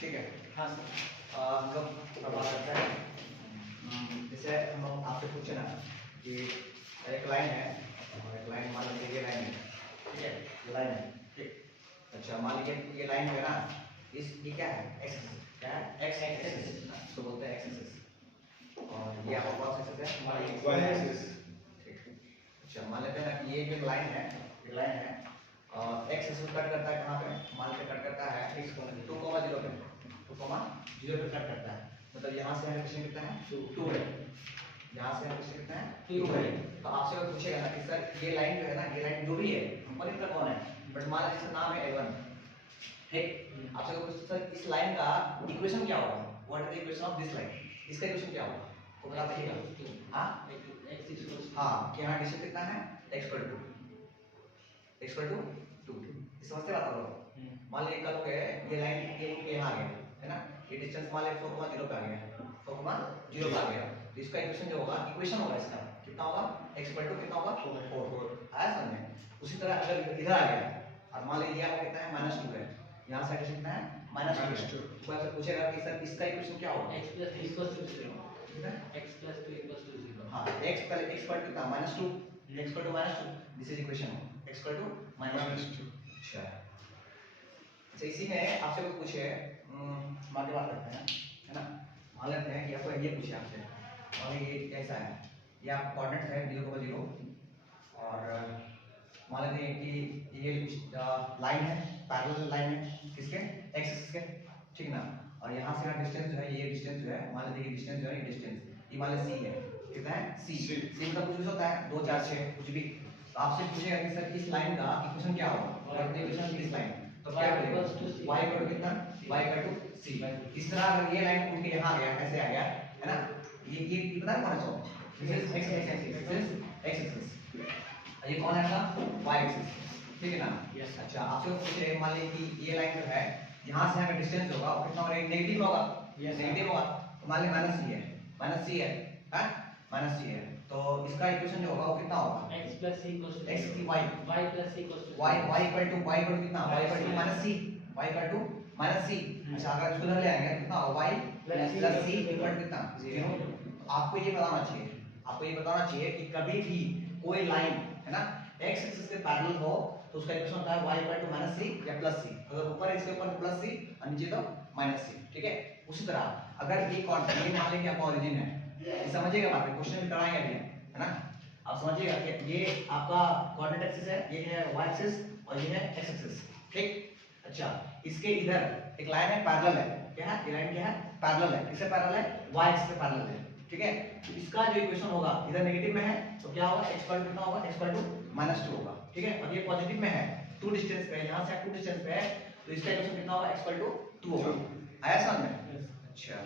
ठीक है। हाँ सर। हम लोग प्रभाव करते हैं। जैसे हम लोग आपसे पूछे ना कि एक लाइन है और एक लाइन मान लीजिए ये लाइन है, ठीक है, ये लाइन है, ठीक। अच्छा मान लीजिए ये लाइन है ना, ये क्या है, एक्स एक्सिस, क्या है, एक्स एक्सिस, इसको बोलते हैं एक्स एक्सिस। और ये आपका कौन सा एक्सिस है, वाई एक्सिस, ठीक। अच्छा मान लेते हैं ना कि ये जो लाइन है, ये लाइन है और एक्स एक्सिस कट करता है कहाँ पे, मान लेते कट करता है x 2,0 पे, 2,0 पे कट करता है। मतलब यहाँ से हमें क्वेश्चन कितना है, 2 है, यहाँ से हमें क्वेश्चन कितना है, 2 है। तो आपसे अगर पूछेगा ना कि सर ये लाइन जो है ना, ये लाइन जो भी है हमको नहीं पता कौन है, बट मान लीजिए इसका नाम है A1, ठीक। आपसे अगर पूछते सर इस लाइन का इक्वेशन क्या होगा, what is the equation of this line, इसका इक्वेशन क्या होगा, तो बता दीजिएगा। हाँ हाँ, कि यहाँ डिस्टेंस कितना है, x = 2, समझते बात आप लोग। मान लीजिए कल हो गए ये लाइन ये यहाँ आ गया है ना, ये डिस्टेंस मान लीजिए 4,0 पे आ गया, 4,0 पे आ गया। तो इसका इक्वेशन जो होगा, इक्वेशन होगा इसका कितना होगा, x = कितना होगा, 4 आया समझ में। उसी तरह अगर इधर आ गया और मान लीजिए आपको कितना है, -2 है, यहाँ से कितना है, -2। कोई आपसे पूछेगा कि सर इसका इक्वेशन क्या होगा, x + 2 = 0, x + 2 = 0। हाँ, x पहले x पर कितना, -2, x = -2, this is equation, x = -2। अच्छा तो इसी में आपसे कोई पूछे, आगे बात करते हैं, है ना। मान लेते हैं कि आपको ये पूछे आपसे, मान लीजिए ये कैसा है, ये आपका कोऑर्डिनेट है 0,0 और मान लेते हैं कि ये लाइन है, पैरेलल लाइन है किसके, एक्स एक्सिस के, ठीक ना। और यहाँ से का डिस्टेंस जो है, ये डिस्टेंस जो है, मान लेते हैं कि डिस्टेंस जो है, ये डिस्टेंस ये मान लीजिए सी है, कितना है, सी का कुछ होता है 2, 4, 6 कुछ भी। तो आपसे पूछेगा कि सर इस लाइन का इक्वेशन क्या होगा, what is the equation of this line, तो क्या करेंगे, y = कितना, y = c। इस तरह अगर ये लाइन उनके यहाँ आ गया, ऐसे आ गया है ना, ये कितना कौन है, this is x axis, this is x axis, ये कौन है आपका, y एक्सिस, ठीक है ना। यस। अच्छा आपसे पूछे मान लीजिए कि ये लाइन जो है यहाँ से हमें डिस्टेंस होगा वो कितना होगा, नेगेटिव होगा, नेगेटिव होगा। तो मान लीजिए -c है, -c है, हाँ -c है, तो इसका इक्वेशन जो होगा वो कितना होगा, x + c = x की y, y + c = y = कितना, y = -c, y = -c। अच्छा अगर इसको इधर ले आएंगे कितना होगा, y + c = कितना, 0। आपको ये बताना चाहिए, आपको ये बताना चाहिए कि कभी भी कोई लाइन है ना x एक्सिस के पैरेलल हो तो उसका इक्वेशन होता है y = -c या +c। अगर ऊपर इसके ऊपर +c और नीचे तो -c, ठीक है। उसी तरह अगर ये ये मान लें कि आपका ओरिजिन है, ये समझिएगा बात, क्वेश्चन में कराएंगे अभी, है ना। आप समझिएगा कि ये आपका कोऑर्डिनेट एक्सिस है, ये है y एक्सिस और ये है x एक्सिस, ठीक। अच्छा इसके इधर एक लाइन है, पैरेलल है, क्या है ये लाइन, क्या है, पैरेलल है, किससे पैरेलल है, y एक्सिस से पैरेलल है, ठीक है। तो इसका जो इक्वेशन होगा इधर नेगेटिव में है तो क्या होगा, x = कितना होगा, x = -2 होगा, ठीक है। और ये पॉजिटिव में है, 2 डिस्टेंस पे है, यहाँ से 2 डिस्टेंस पे है, तो इसका इक्वेशन कितना होगा, x = 2 होगा। आया समझ में। अच्छा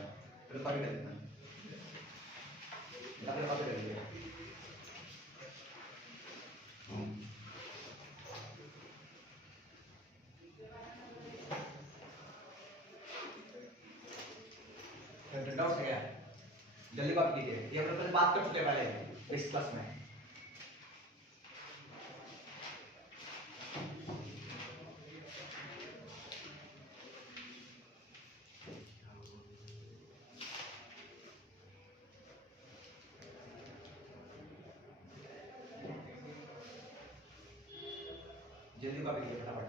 फिर कॉपी कर देना, कॉपी कर लीजिए। डाउट है क्या, जल्दी बात कीजिए, ये हम लोग बात कर चुके हैं पहले इस क्लास में। जल्दी कॉपी कीजिए फटाफट।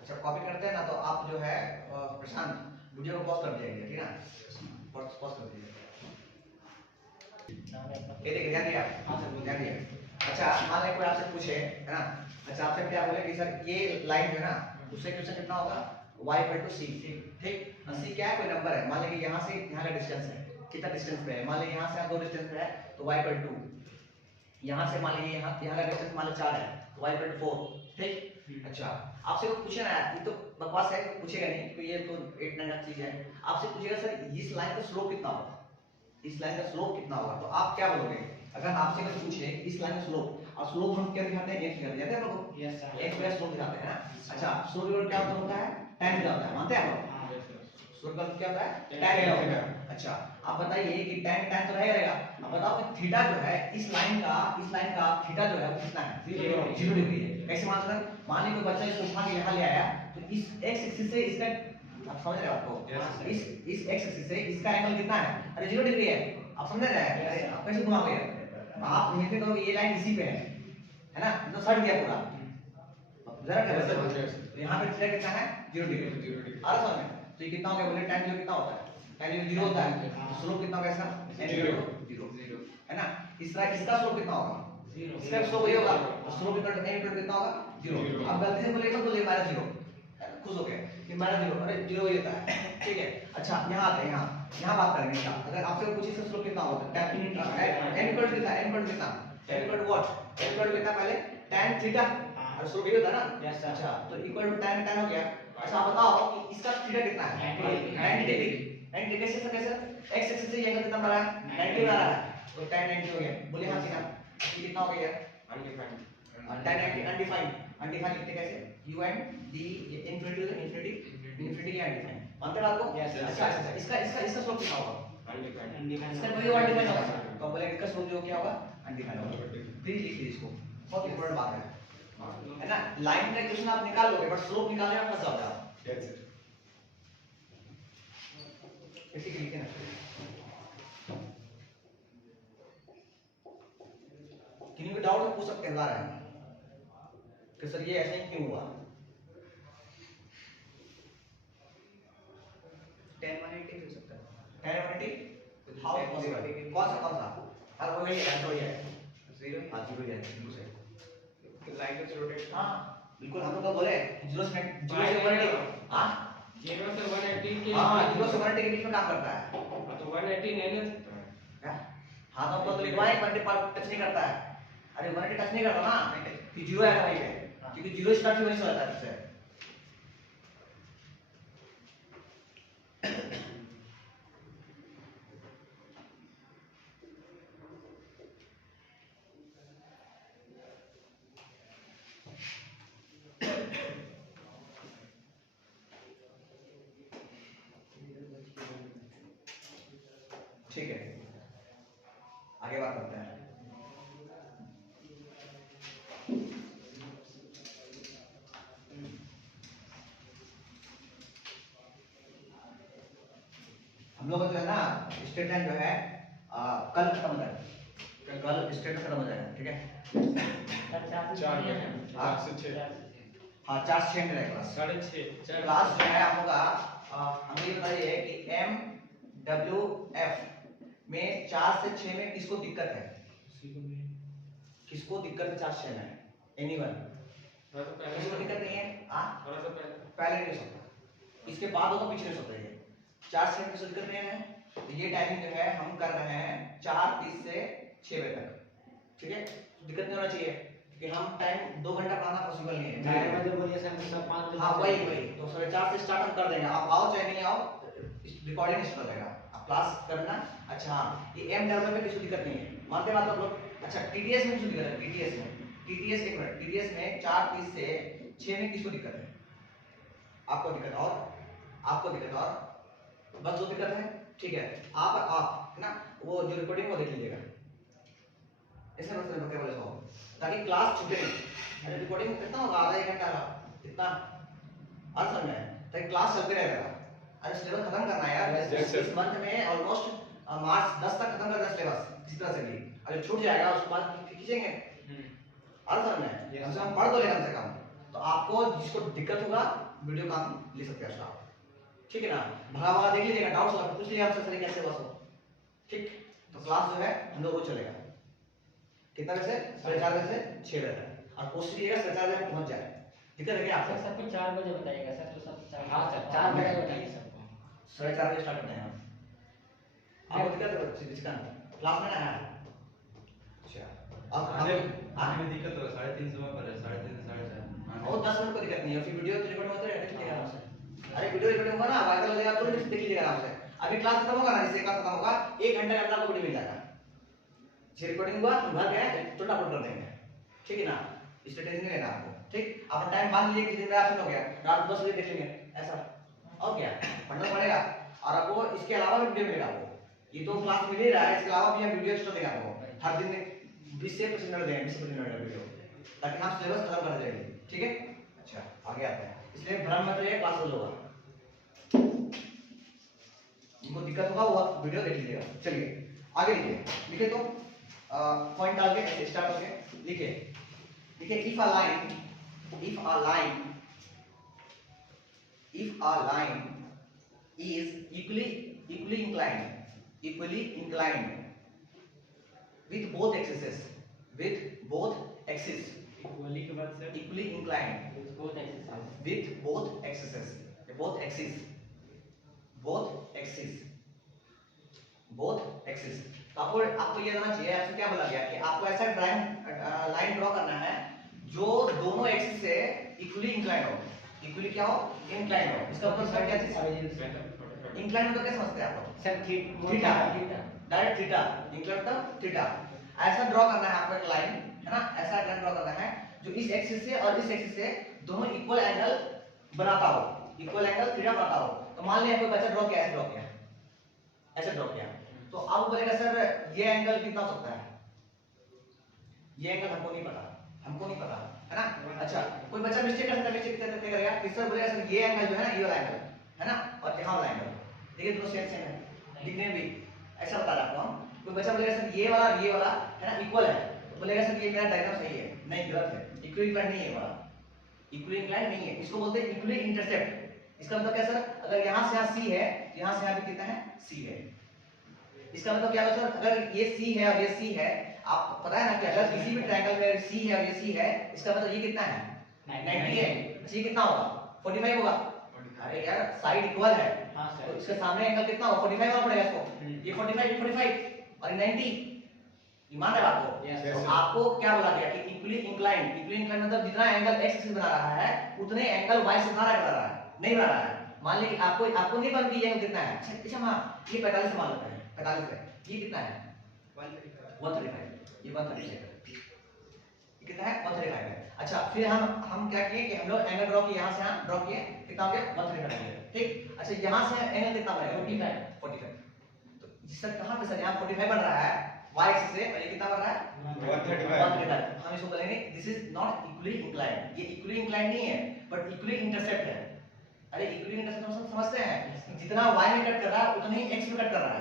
अच्छा कॉपी करते हैं ना तो आप जो है प्रशांत वीडियो को पॉज कर दीजिए, ठीक है ना, पॉज कर दीजिए। ये देखिए ध्यान दिया, हाँ सर ध्यान दिया। अच्छा मान लें कोई आपसे पूछे, है ना, अच्छा आपसे क्या बोले कि सर ये लाइन है ना, उससे क्वेश्चन कितना होगा, y = c, ठीक। c क्या है, कोई नंबर है, मान लें कि यहाँ से यहाँ का डिस्टेंस है, कितना डिस्टेंस पे है, मान लें यहाँ से 2 डिस्टेंस पे है तो y = 2, यहाँ से मान लीजिए यहाँ का डिस्टेंस मान लो 4 है तो y = 4, ठीक। अच्छा आपसे कोई पूछे ना, ये तो बकवास है, पूछेगा नहीं तो ये तो 8-9 का चीज है। आपसे पूछेगा सर इस लाइन का स्लोप कितना होगा, इस लाइन का स्लोप कितना होगा, तो आप क्या बोलोगे अगर आपसे कोई पूछे इस लाइन का स्लोप, और स्लोप हम क्या दिखाते हैं, x दिखाते हैं हम लोग, यस सर, x पे स्लोप दिखाते हैं ना। अच्छा स्लोप क्या होता है, tan थीटा होता है, मानते हैं आप लोग, हाँ यस सर, स्लोप का क्या होता है, tan थीटा होता है। अच्छा आप बताइए कि tan तो रहेगा, अब बताओ कि थीटा जो है इस लाइन का थीटा जो है वो कितना है, 0 डिग्री है। कैसे मान सकते हैं, मान लीजिए कोई बच्चा इसको उठा के यहाँ ले आया तो इस x एक्सिस से इसका आप समझ रहे हो आपको इस x एक्सिस से इसका एंगल कितना है? अरे 0 डिग्री है। आप समझ रहे हैं? अरे आप कैसे घुमाओगे? आप इमेजिन करो ये लाइन इसी पे है ना? तो सट गया पूरा। जरा क्या बस तो यहाँ पे थीटा कितना है? 0 डिग्री। आ रहा समझ में? तो ये कितना हो गया? बोले tan 0 कितना होता है? tan 0 0 होता है। तो स्लोप कितना होगा इसका? 0 है ना? इसका स्लोप कितना होगा? इसका स्लोप वही होगा। Slope equal to n equal to कितना होगा? 0। अब गलती से बोले मत बोलिए -0। खुश हो गए कि -0 अरे 0 ही होता है। ठीक है। अच्छा यहाँ आते हैं यहाँ बात करेंगे क्या? अगर आपसे पूछे इसका स्लोप कितना होता है? tan n इक्वल टू कितना? n इक्वल टू कितना? n equal to what? n equal to कितना पहले? tan थीटा और स्लोप ये होता है ना? अच्छा तो इक्वल टू tan हो गया। अच्छा आप बताओ कि इसका थीटा कितना है? 90 डिग्री। 90 कैसे x एक्सिस से ये एंगल कितना बना है? 90 बना रहा है। तो tan 90 हो गया। बोले हाँ सीधा ये कितना हो गया? अनडिफाइंड। tan 90 अनडिफाइंड लिखते कैसे? u n d इंफिनिटी या अनडिफाइंड मानते हैं बात को? अच्छा इसका स्लोप कितना होगा? अनडिफाइंड। इसका कोई अनडिफाइंड होगा तो बोले इसका स्लोप जो क्या होगा? अनडिफाइंड होगा। प्लीज लिख लीजिए इसको, बहुत इंपॉर्टेंट बात है ना? लाइन का इक्वेशन आप निकाल लोगे बट स्लोप निकालने में फंस जाओगे आप। That's it. ऐसे लिखे ना किन्हीं को डाउट पूछ सकते हैं बारे में कि सर ये ऐसे क्यों हुआ? 10 180 हो सकता है। 10 180 हाउ पॉसिबल? कौन सा? हां वही है, तो ये 0 हां 0 है बिल्कुल सही। लाइन का रोटेट हां बिल्कुल हम तो बोले 0 से 180 हां 0 से 180 के हां 0 से 180 के बीच में काम करता है तो 180 नहीं ले सकता है क्या? हां तो लिखवाएं 180 टच नहीं करता है। अरे 180 टच नहीं करता ना कि 0 आएगा वहीं पे क्योंकि 0 स्टार्ट ही वहीं से होता है सबसे। ठीक है आगे बात करते हैं। हम लोग जो है ना स्टेट लाइन जो है कल खत्म हो जाएगा। कल स्टेट खत्म हो जाएगा। ठीक है 4 से 6 हाँ 4 से 6 में रहेगा क्लास 6:30 क्लास जो है हम लोग हमें ये बताइए कि MWF में 4 से 6 में किसको दिक्कत है? किसको दिक्कत है 4 से 6 में? एनीवन? किसको दिक्कत नहीं है? पहले नहीं हो सकता, इसके बाद होगा पीछे नहीं हो सकता। ये 4 से 6 में दिक्कत नहीं है। तो ये टाइमिंग जो है हम कर रहे हैं 4:30 से 6 बजे तक। ठीक है दिक्कत नहीं होना चाहिए क्योंकि हम टाइम 2 घंटा पढ़ाना पॉसिबल नहीं है। हाँ वही तो 4:30 से स्टार्ट हम कर देंगे। आप आओ चाहे नहीं आओ रिकॉर्डिंग स्टार्ट हो जाएगा। आप क्लास करना। अच्छा हाँ ये MW में किसी दिक्कत नहीं है मानते हैं आप लोग? अच्छा TTS में किसी दिक्कत है? TTS में एक मिनट TTS में 4:30 से 6 में किसको दिक्कत है? आपको दिक्कत और बस 2 दिक्कत है। ठीक है आप ना वो जो रिकॉर्डिंग वो देख लीजिएगा ऐसे बस क्या बोले सो ताकि क्लास छूटे नहीं। अरे रिकॉर्डिंग कितना होगा? आधा 1 घंटा का कितना और समझ में ताकि क्लास चलते रहेगा। अरे सिलेबस खत्म करना है यार इस मंथ में ऑलमोस्ट मार्च 10 तक खत्म करना है सिलेबस किसी तरह से भी। अगर छूट जाएगा उसके बाद खींचेंगे और समझ में हम पढ़ दो कम से कम। तो आपको जिसको दिक्कत होगा वीडियो काम ले सकते हैं स्टाफ। ठीक है ना भगा देख लीजिएगा डाउट्स होगा पूछ लीजिए हमसे सर कैसे बस हो। ठीक तो क्लास जो है हम लोग वो चलेगा कितना बजे से 4:30 बजे से 6 बजे तक और कोशिश कीजिएगा 4:30 बजे पहुंच जाए। दिक्कत है क्या आपको? सबको 4 बजे बताइएगा सर तो सब हाँ 4 बजे बताइए सबको 4:30 बजे स्टार्ट करते हैं हम। आपको दिक्कत है जिसका क्लास में ना है? अच्छा अब आने में दिक्कत होगा 3:30 समय पर है 3:30 से 4:30 और 10 मिनट को दिक्कत नहीं है फिर वीडियो रिकॉर्ड होता है देख लीजिएगा आराम से। अरे वीडियो रिकॉर्डिंग होगा ना वायरल हो जाएगा तुरंत देख लीजिएगा आराम से। अभी क्लास खत्म होगा ना जैसे क्लास खत्म होगा 1 घंटे के अंदर आपको वीडियो मिल जाएगा। जे रिकॉर्डिंग हुआ हम घर गए तुरंत अपलोड कर देंगे। ठीक है ना इसलिए टेंशन नहीं लेना आपको। ठीक अपना टाइम बांध लीजिए कि दिन में ऑप्शन हो गया रात 10 बजे देख लेंगे ऐसा और क्या पढ़ना पड़ेगा। और आपको इसके अलावा भी वीडियो मिलेगा। आपको ये तो क्लास मिल ही रहा है इसके अलावा भी हम वीडियो एक्स्ट्रा देंगे आपको हर दिन 20 से 25 मिनट देंगे 20 से 25 मिनट का वीडियो ताकि हम सिलेबस खत्म कर देंगे। ठीक है अच्छा आगे आते हैं। इसलिए भ्रम में तो ये क्लास होगा, इनको दिक्कत होगा वो वीडियो देख लीजिएगा। चलिए आगे लिखिए, लिखे तो पॉइंट डाल के ऐसे स्टार्ट हो गए, लिखिए लिखिए if a line is equally inclined with both axes equally के बाद sir equally inclined with both axes with both axes। तो आपको ये जानना चाहिए ऐसे क्या बोला गया कि आपको ऐसा लाइन ड्रॉ करना है जो दोनों एक्सिस से इक्वली इंक्लाइंड हो। इक्वली क्या हो? इंक्लाइंड हो। इसका मतलब सर क्या चीज? इंक्लाइंड मतलब क्या समझते हैं आप? Sir theta, direct theta. Inclined मतलब थीटा। ऐसा ड्रॉ करना है आपको एक लाइन, है ना, ऐसा लाइन ड्रॉ करना है जो इस एक्सिस से और इस एक्सिस से दोनों इक्वल एंगल बनाता हो, इक्वल एंगल थीटा बनाता हो। तो मान लिया कोई बच्चा ड्रॉ किया, ऐसे ड्रॉ किया, ऐसे ड्रॉ किया, तो अब बोलेगा सर ये एंगल कितना हो सकता है? ये एंगल हमको नहीं पता, है ना। अच्छा, कोई बच्चा मिस्टेक कर सकता है, मिस्टेक करते करेगा कि सर बोलेगा सर ये एंगल जो है ना, ये वाला एंगल है ना, और यहाँ वाला एंगल, देखिए दोनों सेम सेम है दिखने में भी, ऐसा बता रहा हूँ हम। कोई बच्चा बोलेगा सर ये वाला है ना इक्वल है, तो बोलेगा सर ये मेरा डायग्राम सही है, नहीं गलत है, इक्वली इंक्लाइंड नहीं है वाला, इक्वली इंक्लाइंड नहीं है, इसको बोलते हैं इक्वली इंटरसेप्ट। इसका मतलब क्या सर? अगर यहाँ से यहाँ C है, यहाँ से यहाँ भी कितना है? C है। इसका मतलब क्या है सर? अगर ये C है और ये C है, आपको पता है ना कि अगर किसी भी ट्रायंगल में C है और ये C है, इसका मतलब ये कितना है? 90 है। अच्छा ये कितना होगा? 45 होगा। अरे यार साइड इक्वल है, हाँ सर, तो इसके सामने एंगल कितना होगा? 45 होना पड़ेगा इसको। ये 45 और 90, ईमान है आपको। तो आपको क्या बोला गया कि इक्वली इंक्लाइंड मतलब जितना एंगल x एक्सिस बना रहा है उतने एंगल y से बना रहा है, नहीं बना रहा है। मान लीजिए आपको नहीं पता कि ये एंगल कितना है। अच्छा हां, ये 45 मान लेते हैं, 45 है। ये कितना है? 135। ये 135 है, ये कितना है? 135 है। अच्छा फिर हम क्या किए कि हम लोग एंगल ड्रॉ किए, यहां से यहां ड्रॉ किए, कितना हो गया? 135, ठीक। अच्छा यहां से एंगल कितना बनेगा? 45। तो सर कहां पे सर? यहां 45 बन रहा है y एक्सिस से, और ये कितना बन रहा है? 135। हम इसको बोलेंगे this is not equally inclined. ये इक्वली इंक्लाइंड नहीं है, बट इक्वली इंटरसेप्ट है। अरे इक्वली इंटरसेप्ट हम सब समझते हैं, जितना y में कट कर रहा है उतना ही x में कट कर रहा है।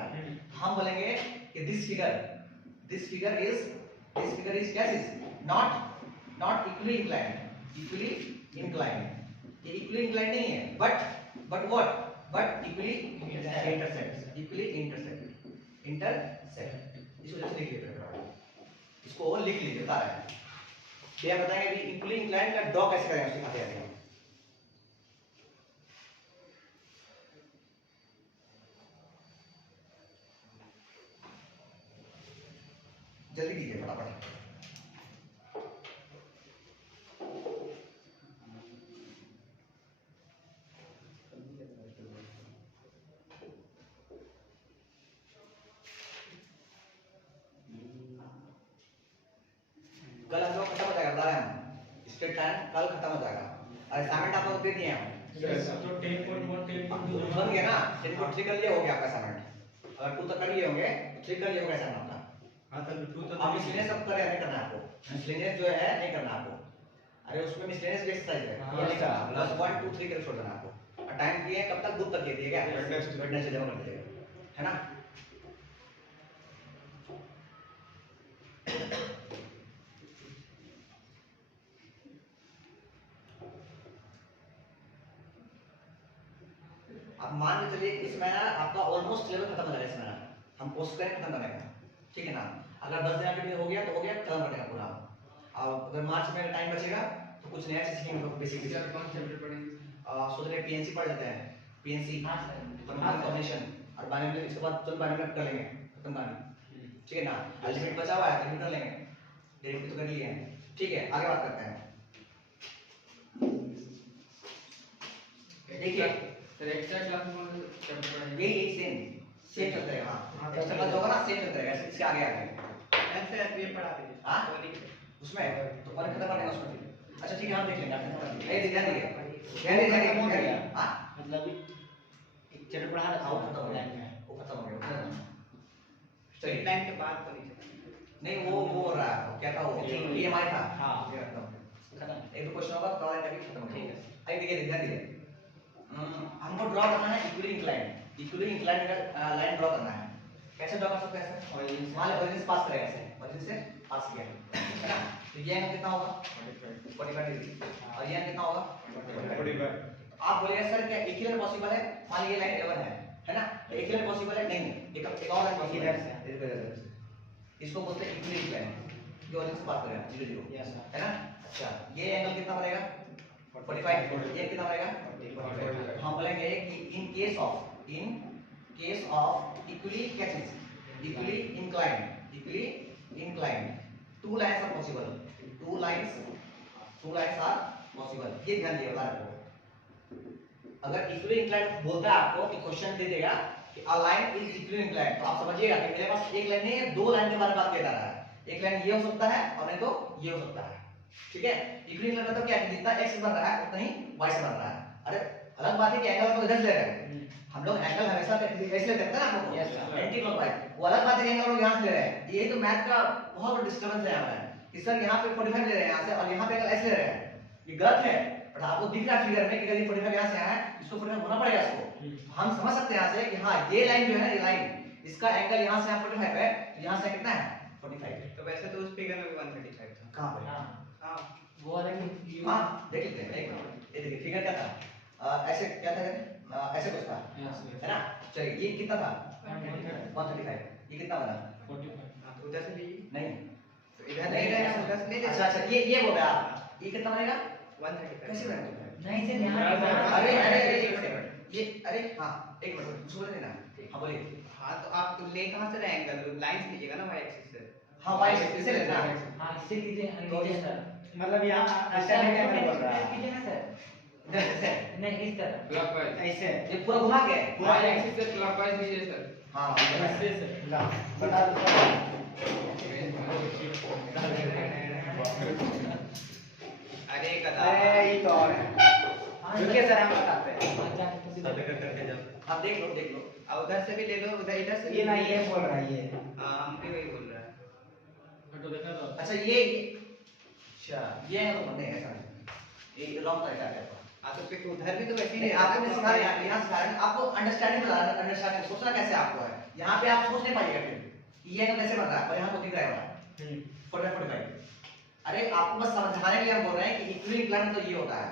हम बोलेंगे कि दिस फिगर इज क्या चीज? Not equally inclined. ये इक्वली इंक्लाइंड नहीं है, but what? But equally intercept. इसको जैसे लिख लीजिए, इसको लिख लीजिए, बता रहे हैं। ये बताएंगे अभी इक्वली इंक्लाइंड का ड्रॉ कैसे करेंगे, सिखाते हैं। जल्दी कीजिए फटाफट। कल हम लोग खत्म हो जाएगा, बता रहे हैं स्टेट टाइम कल खत्म हो जाएगा। असाइनमेंट आप लोग दे दिए हैं तो 10.1 10.2 बन गया ना। 10.3 कर लिया हो गया आपका असाइनमेंट। अगर 2 तक कर लिए होंगे तो 3 कर लिए होगा असाइनमेंट आपका। हां सर 2 तो आप मिसलेनियस सब करे नहीं करना है आपको, मिसलेनियस जो है नहीं करना आपको। अरे उसमें मिसलेनियस भी एक्सरसाइज है, ये नहीं करना, प्लस 1 2 3 कर छोड़ देना आपको। और टाइम दिए कब तक? 2 तक दे दिए क्या? वेडनेसडे जमा कर दीजिएगा, है ना। अब मान के चलिए इस महीना आपका ऑलमोस्ट सिलेबस खत्म हो जाएगा। इस महीना हम कोशिश करें खत्म करने का, ठीक है ना। अगर 10 दिन के लिए हो गया तो हो गया, खत्म करने का पूरा। अब अगर मार्च में टाइम बचेगा तो कुछ नया चीज सीखेंगे लोग। बेसिक कौन चैप्टर पढ़ेंगे? सोच रहे पीएनसी पढ़ लेते हैं, पीएनसी हां सर, फॉर्मेशन, और बायोमेट्रिक इसके बाद तुरंत बायोमेट्रिक कर लेंगे, खत्म कहानी, ठीक है ना। अल्टीमेट बचा हुआ है, अल्टीमेट कर लेंगे, डायरेक्ट तो कर लिए हैं, ठीक है। आगे बात करते हैं। देखिए सर एक्स्ट्रा क्लास में कौन सा चैप्टर पढ़ेंगे? यही सेम चलता रहेगा। हाँ एक्स्ट्रा क्लास होगा ना, सेम चलता रहेगा, इसके आगे ऐसे ये पढ़ा दीजिए। हाँ उसमें तो पर खत्म करना उसमें। अच्छा ठीक है, हम देख लेंगे। ये ध्यान दीजिए हाँ, मतलब एक चैप्टर पढ़ा रहा वो खत्म हो गया, वो खत्म हो गया। चलिए टाइम के बाद पढ़िए। नहीं वो हो रहा है, क्या था वो? पीएमआई था। हाँ ये खत्म, खत्म। एक दो क्वेश्चन होगा तो खत्म हो ठीक गया। है। आई देखिए ध्यान दीजिए, हमको ड्रॉ करना है इक्वली इंक्लाइन का लाइन ड्रॉ करना है। कैसे ड्रॉ कर सकते हैं सर? ओरिजिन से पास करेगा, ऐसे ओरिजिन से पास किया है ना, तो ये एंगल कितना होगा 45 डिग्री, और ये एंगल कितना होगा 45। आप बोलिए सर क्या एक ही लाइन पॉसिबल है? मान लीजिए लाइन A1 है ना, तो एक ही लाइन पॉसिबल है? नहीं, एक और लाइन पॉसिबल है, इसको बोलते हैं इक्वली इंक्लाइन, जो ओरिजिन से पास करेगा 0 0, है ना। अच्छा, ये एंगल कितना बनेगा 45, ये कितना बनेगा? हम बोलेंगे कि इन केस ऑफ इक्वली क्या चीज, equally inclined two lines are possible, two lines are possible. ये ध्यान दिए बता रहा हूं, अगर इक्वली इंक्लाइंड बोलता है आपको कि क्वेश्चन दे देगा कि a line is equally inclined, तो आप समझिएगा कि मेरे पास एक लाइन नहीं है, दो लाइन के बारे में बात कर रहा है। एक लाइन ये हो सकता है और नहीं तो ये हो सकता है, ठीक है। इक्वली इंक्लाइंड मतलब क्या है, जितना x बन रहा है उतना ही y से बन रहा है। अरे अलग बात है कि एंगल हम इधर से ले रहे हैं, हम लोग एंगल हमेशा ऐसे लेते हैं ना आप लोग, एंटी क्लॉकवाइज, वो अलग बात है कि एंगल हम लोग यहां से ले रहे हैं। यही तो मैथ का बहुत बड़ा डिस्टर्बेंस है यहां पे कि सर यहां पे 45 ले रहे हैं यहां से और यहां पे एंगल ऐसे ले रहे हैं, ये गलत है। बट आपको दिख रहा है फिगर में कि यदि 45 यहां से आया है, इसको 45 होना पड़ेगा इसको। हम समझ सकते हैं यहां से कि हां ये लाइन जो है, ये लाइन इसका एंगल यहां से 45 है, तो यहां से कितना है 45। तो वैसे तो उस फिगर में भी 135 था। कहां पे? हां वो वाला कि हां देख लेते हैं, एक मिनट, ये देखिए फिगर क्या था, ऐसे क्या था, ऐसे कुछ था, है ना। चलिए ये कितना था 135, ये कितना बना 45। तो उधर से भी नहीं, तो इधर नहीं रहेगा, उधर से नहीं अच्छा अच्छा ये हो गया, ये कितना बनेगा 135 कैसे बनेगा? नहीं सर यहाँ अरे अरे एक मिनट, ये अरे हाँ एक मिनट उसको बोले ना, हाँ बोलिए। हाँ तो आप ले कहाँ से रहे एंगल, लाइन से लीजिएगा ना y एक्सिस से। हाँ वाई इसे लेना है, हाँ इससे कीजिए सर, मतलब यहाँ ऐसा ऐसा नहीं बोल रहा कीजिए ना सर, इधर ऐसे नहीं इस तरह क्लॉकवाइज ऐसे ये पूरा घुमा के, y एक्सिस से क्लॉकवाइज लीजिए सर। हाँ ऐसे से ला बता दो अरे गधा, अरे ये तो और है रुकिए सर हम बताते हैं आप देख लो और उधर से भी ले लो, उधर इधर से ये ना ये बोल रहा है ये हाँ हम भी वही बोल रहा है। अच्छा ये अच्छा ये है तो बनने ऐसा नहीं, ये रॉन्ग तरीका है आपका। हाँ तो फिर उधर भी तो वैसे ही नहीं आपको नहीं सिखा रहे हैं, यहाँ सिखा रहे हैं आपको अंडरस्टैंडिंग बता रहे हैं, अंडरस्टैंडिंग सोचना कैसे आपको है, यहाँ पे आप सोच नहीं पाइएगा फिर कि ये कैसे बन रहा है, और यहाँ को दिख रहा है 45। अरे आपको बस समझाने के लिए हम बोल रहे हैं कि इक्वली इंक्लाइन तो ये होता है,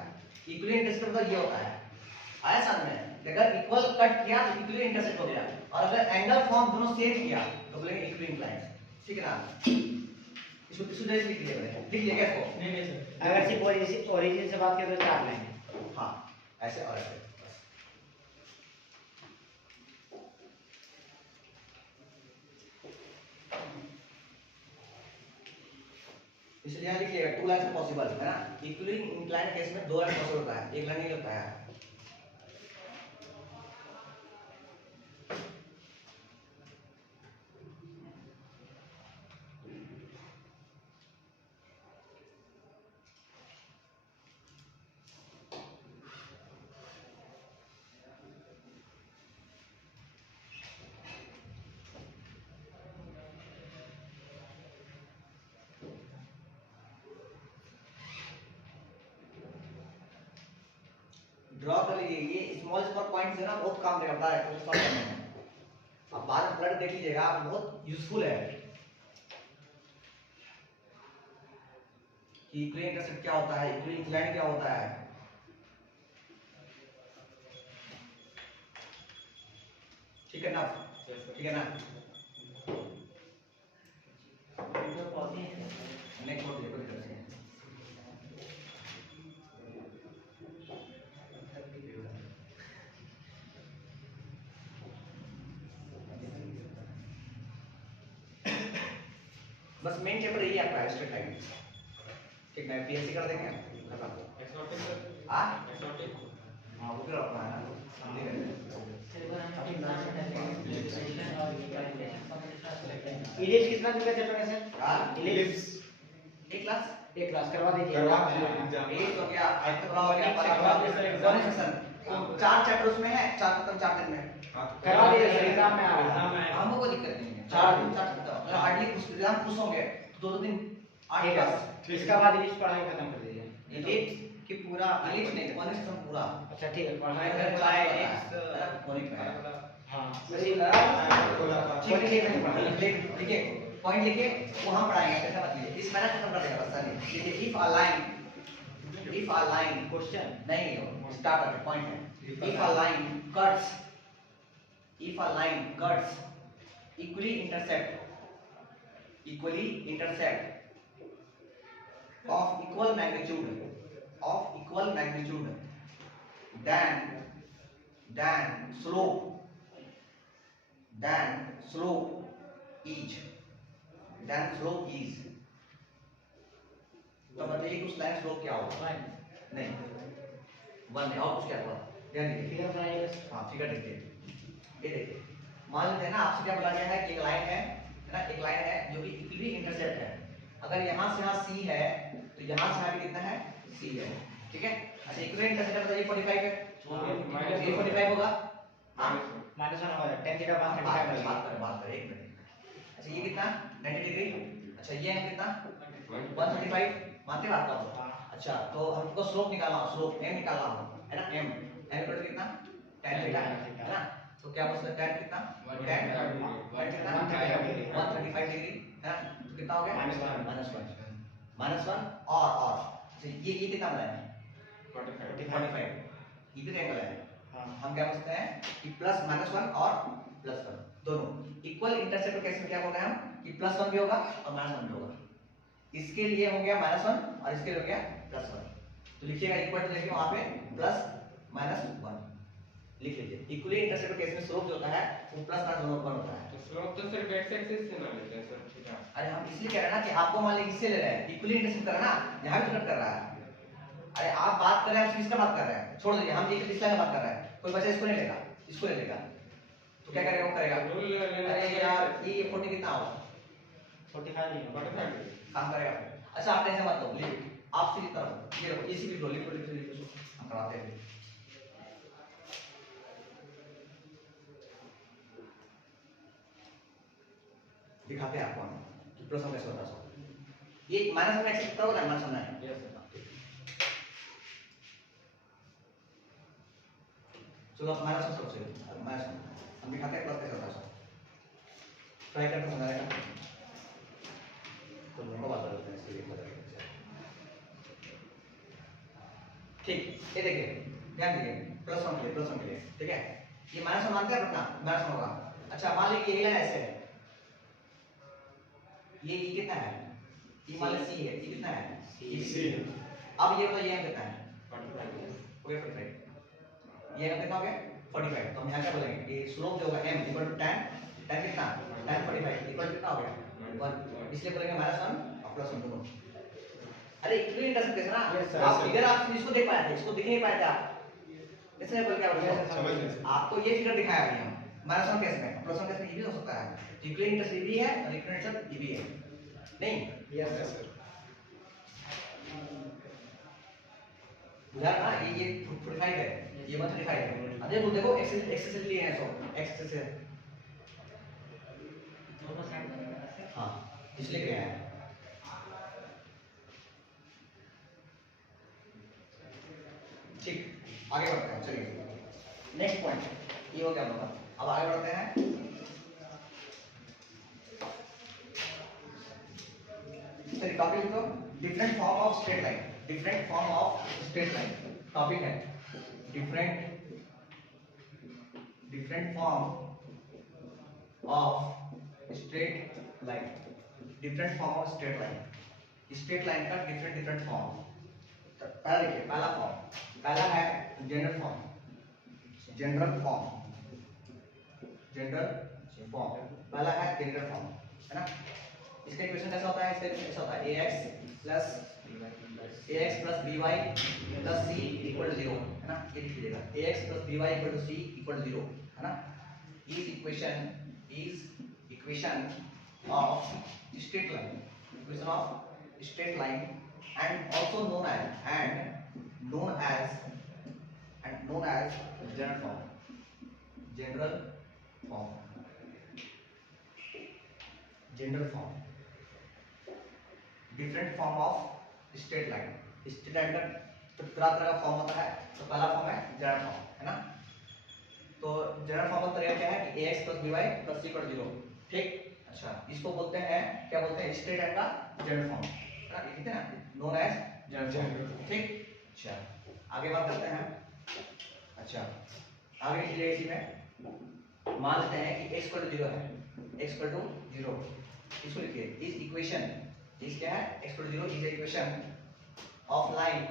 इक्वली इंटरसेप्ट तो ये होता है, आया समझ में। अगर इक्वल कट किया तो इक्वली इंटरसेप्ट हो गया, और अगर एंगल फॉर्म दोनों सेम किया तो बोलेंगे इक्वली इंक्लाइन, ठीक है ना। इसको जैसे लिख लीजिएगा इसको, नहीं सर अगर सिर्फ ओरिजिन से बात करें तो 4 लाइन है। हाँ ऐसे और ऐसे इसलिए यहाँ लिख लीजिएगा 2 लाइन पॉसिबल है ना, इक्वली इंक्लाइन केस में 2 लाइन पॉसिबल होता है, एक लाइन नहीं होता है। ड्रॉ कर लीजिए, ये स्मॉल पॉइंट्स है ना बहुत काम देगा, बता रहे हैं सॉल्व करने में। अब बाद में ब्लड देख लीजिएगा, बहुत यूजफुल है कि इक्वली इंटरसेप्ट क्या होता है, इक्वली इंक्लाइन क्या होता है। ठीक है ना, ठीक है ना, नेक्स्ट छोड़ दीजिए कोई दिक्कत नहीं है। बस मेन चैप्टर यही आपका है स्ट्रेट लाइन, ठीक है। पीएससी कर देंगे हां हां वो फिर अपना है ना समझ गए। इलिप्स कितना दिन का चैप्टर है सर? हां इलिप्स एक क्लास करवा दीजिए एग्जाम एक हो गया, आज तो हो गया परीक्षा सेशन, 4 चैप्टर उसमें है, 4 खत्म 4 दिन में करवा दीजिए सर एग्जाम में आ रहा है। हमको कोई दिक्कत नहीं है, 4 दिन 4 खत्म मतलब हार्डली कुछ एग्जाम खुश होंगे 2 दिन 8 क्लास। इसका बाद इलिप्स पढ़ाई खत्म कर दीजिए। इलिप्स कि पूरा इलिप्स नहीं, कॉनिक सेक्शन पूरा। अच्छा ठीक है, पढ़ाई अगर कर चाहे चाहे कॉनिक है। हाँ लिखिए पॉइंट लिखिए, वहां पढ़ाएंगे, ऐसा मत लीजिए, इस मैंने खत्म कर देगा बस। चलिए लिखिए, इफ अ लाइन क्वेश्चन नहीं, स्टार्ट करते पॉइंट है। If a line cuts equally intersect of equal magnitude then slope is तो बताइए कि उस लाइन स्लोप क्या होगा? नहीं, वन है, और कुछ क्या होगा? ध्यान दीजिए, हाँ फिगर देखिए, ये देखिए, मान लेते हैं ना, आपसे क्या बोला गया है कि एक लाइन है ना, एक लाइन है जो कि इक्वली इंटरसेक्ट है। अगर यहाँ से यहाँ C है तो यहाँ से यहाँ भी कितना है? C है, ठीक है। अच्छा इक्वली इंटरसेक्ट बताइए 45 है, ये 45 होगा, हाँ -1 हो जाए, tan थीटा बात 135 करें एक मिनट। अच्छा ये कितना 90 डिग्री, अच्छा ये है कितना 135, मानते हैं बात का? अच्छा तो हमको स्लोप निकालना हो, स्लोप m निकालना हो, है ना, m इक्वल टू कितना tan थीटा, है ना। तो क्या बचता है, tan कितना, tan कितना 135 डिग्री, है ना। तो कितना हो गया -1 और अच्छा ये कितना बनाया है 45, ये भी एंगल है। हम क्या बोलते हैं कि +-1 और +1 दोनों इक्वल इंटरसेक्ट केस में क्या बोल रहे हैं हम कि +1 भी होगा और -1 भी होगा। इसके लिए हो गया -1 और इसके लिए हो गया +1, तो लिखिएगा इक्वल टू देखिए वहां पे +-1 लिख लीजिए। इक्वली इंटरसेक्ट केस में स्लोप जो होता है वो +-1 होता है। तो स्लोप तो सिर्फ x एक्सिस से ना लेते हैं सर, थीटा। अरे हम इसलिए कह रहे हैं ना कि आपको मान लीजिए इससे ले रहे हैं, इक्वली इंटरसेक्ट कर रहे हैं ना, यहाँ भी तो कट कर रहा है। अरे आप बात कर रहे हैं, हम इसका बात कर रहे हैं, छोड़ दीजिए, हम ये इस लाइन में बात कर रहे हैं, कोई बच्चा इसको नहीं लेगा, इसको ले लेगा, तो क्या करेगा, वो करेगा। अरे यार ये 40 कितना होगा, 45 नहीं होगा, 45 काम करेगा। अच्छा आप टेंशन मत लो, लिखो आप सीधी तरफ ये लो, इसी लिख लो, लिखो हम कराते हैं। दिखाते हैं आपको कि प्लस कैसे होता है। ये माइनस में एक्सेप्ट करोगे ना, माइनस में है। Yes sir. चलो माइनस में सबसे माइनस में हम दिखाते हैं प्लस कैसे होता है। ट्राई करके समझाएगा तो दोनों बात करते हैं, इसलिए ठीक। ये देखिए ध्यान दीजिए, +1 के लिए, ठीक है। ये -1 मानते हैं अपना, -1 होगा। अच्छा मान लीजिए ये लाइन ऐसे है, ये कितना है, ये मान लीजिए C है, ये कितना है, C। अब ये बताइए ये कितना है, 45 हो गया, 45 ये कितना हो गया 45। तो हम यहाँ क्या बोलेंगे कि स्लोप जो होगा m इक्वल टू tan कितना, tan 45 इक्वल कितना हो गया 1, इसलिए बोलेंगे -1 और +1 दोनों। अरे इक्वली इंटरसेक्ट कैसे ना, आप फिगर आप इसको देख पाए थे, इसको देख नहीं पाए थे आप, इसलिए बोल क्या बोल आपको ये फिगर दिखाया अभी हम -1 केस में, +1 केस में ये भी हो सकता है। इक्वली इंटरसेक्ट भी है और इक्वली इंटरसेक्ट ये भी है, नहीं यस सर। बुझा ना, ये 45 है, ये 135 है। अब देखो एक्सेस से लिए हैं, सो एक्सेस से दोनों साइड बनेगा ऐसे। हाँ इसलिए गया है। ठीक आगे बढ़ते हैं, चलिए नेक्स्ट पॉइंट ये हो गया होगा। अब आगे बढ़ते हैं, चलिए टॉपिक तो different form of straight line, topic है different form of straight line, straight line का डिफरेंट फॉर्म। पहला देखिए, पहला है जनरल फॉर्म, पहला है जनरल फॉर्म, है ना। इसका इक्वेशन कैसा होता है, इसका ऐसा होता है ax plus by plus c equal to 0, है ना। ये लिख लीजिएगा ax plus by equal to c equal to 0, है ना। is equation of straight line and also known as general form. Different form of straight line का तो तरह तरह का फॉर्म होता है। तो पहला फॉर्म है जनरल फॉर्म, है ना। तो जनरल फॉर्म का तरीका क्या है कि ax + by + c = 0, ठीक। अच्छा, इसको बोलते हैं, क्या बोलते हैं, स्ट्रेट लाइन का जनरल फॉर्म, है ना, ठीक है ना, नोन एज जनरल फॉर्म, ठीक। अच्छा, आगे बात करते हैं। अच्छा, आगे लिखिए, इसी में मान लेते हैं कि x = 0 है, x = 0, इसको लिखिए, इस इक्वेशन, इस क्या है, x = 0 is equation of line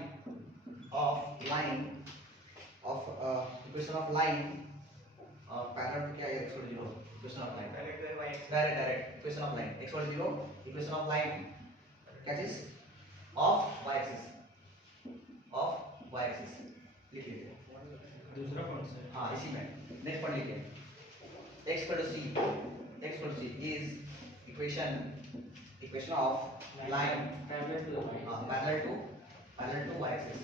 parallel to क्या है, x = 0 equation of line, direct equation of line, x = 0 equation of line, क्या चीज, ऑफ y एक्सिस, लिख लीजिए। दूसरा कौन सा है? हाँ, इसी में नेक्स्ट पढ़ लीजिए, x = c is equation of line parallel to the parallel to y axis,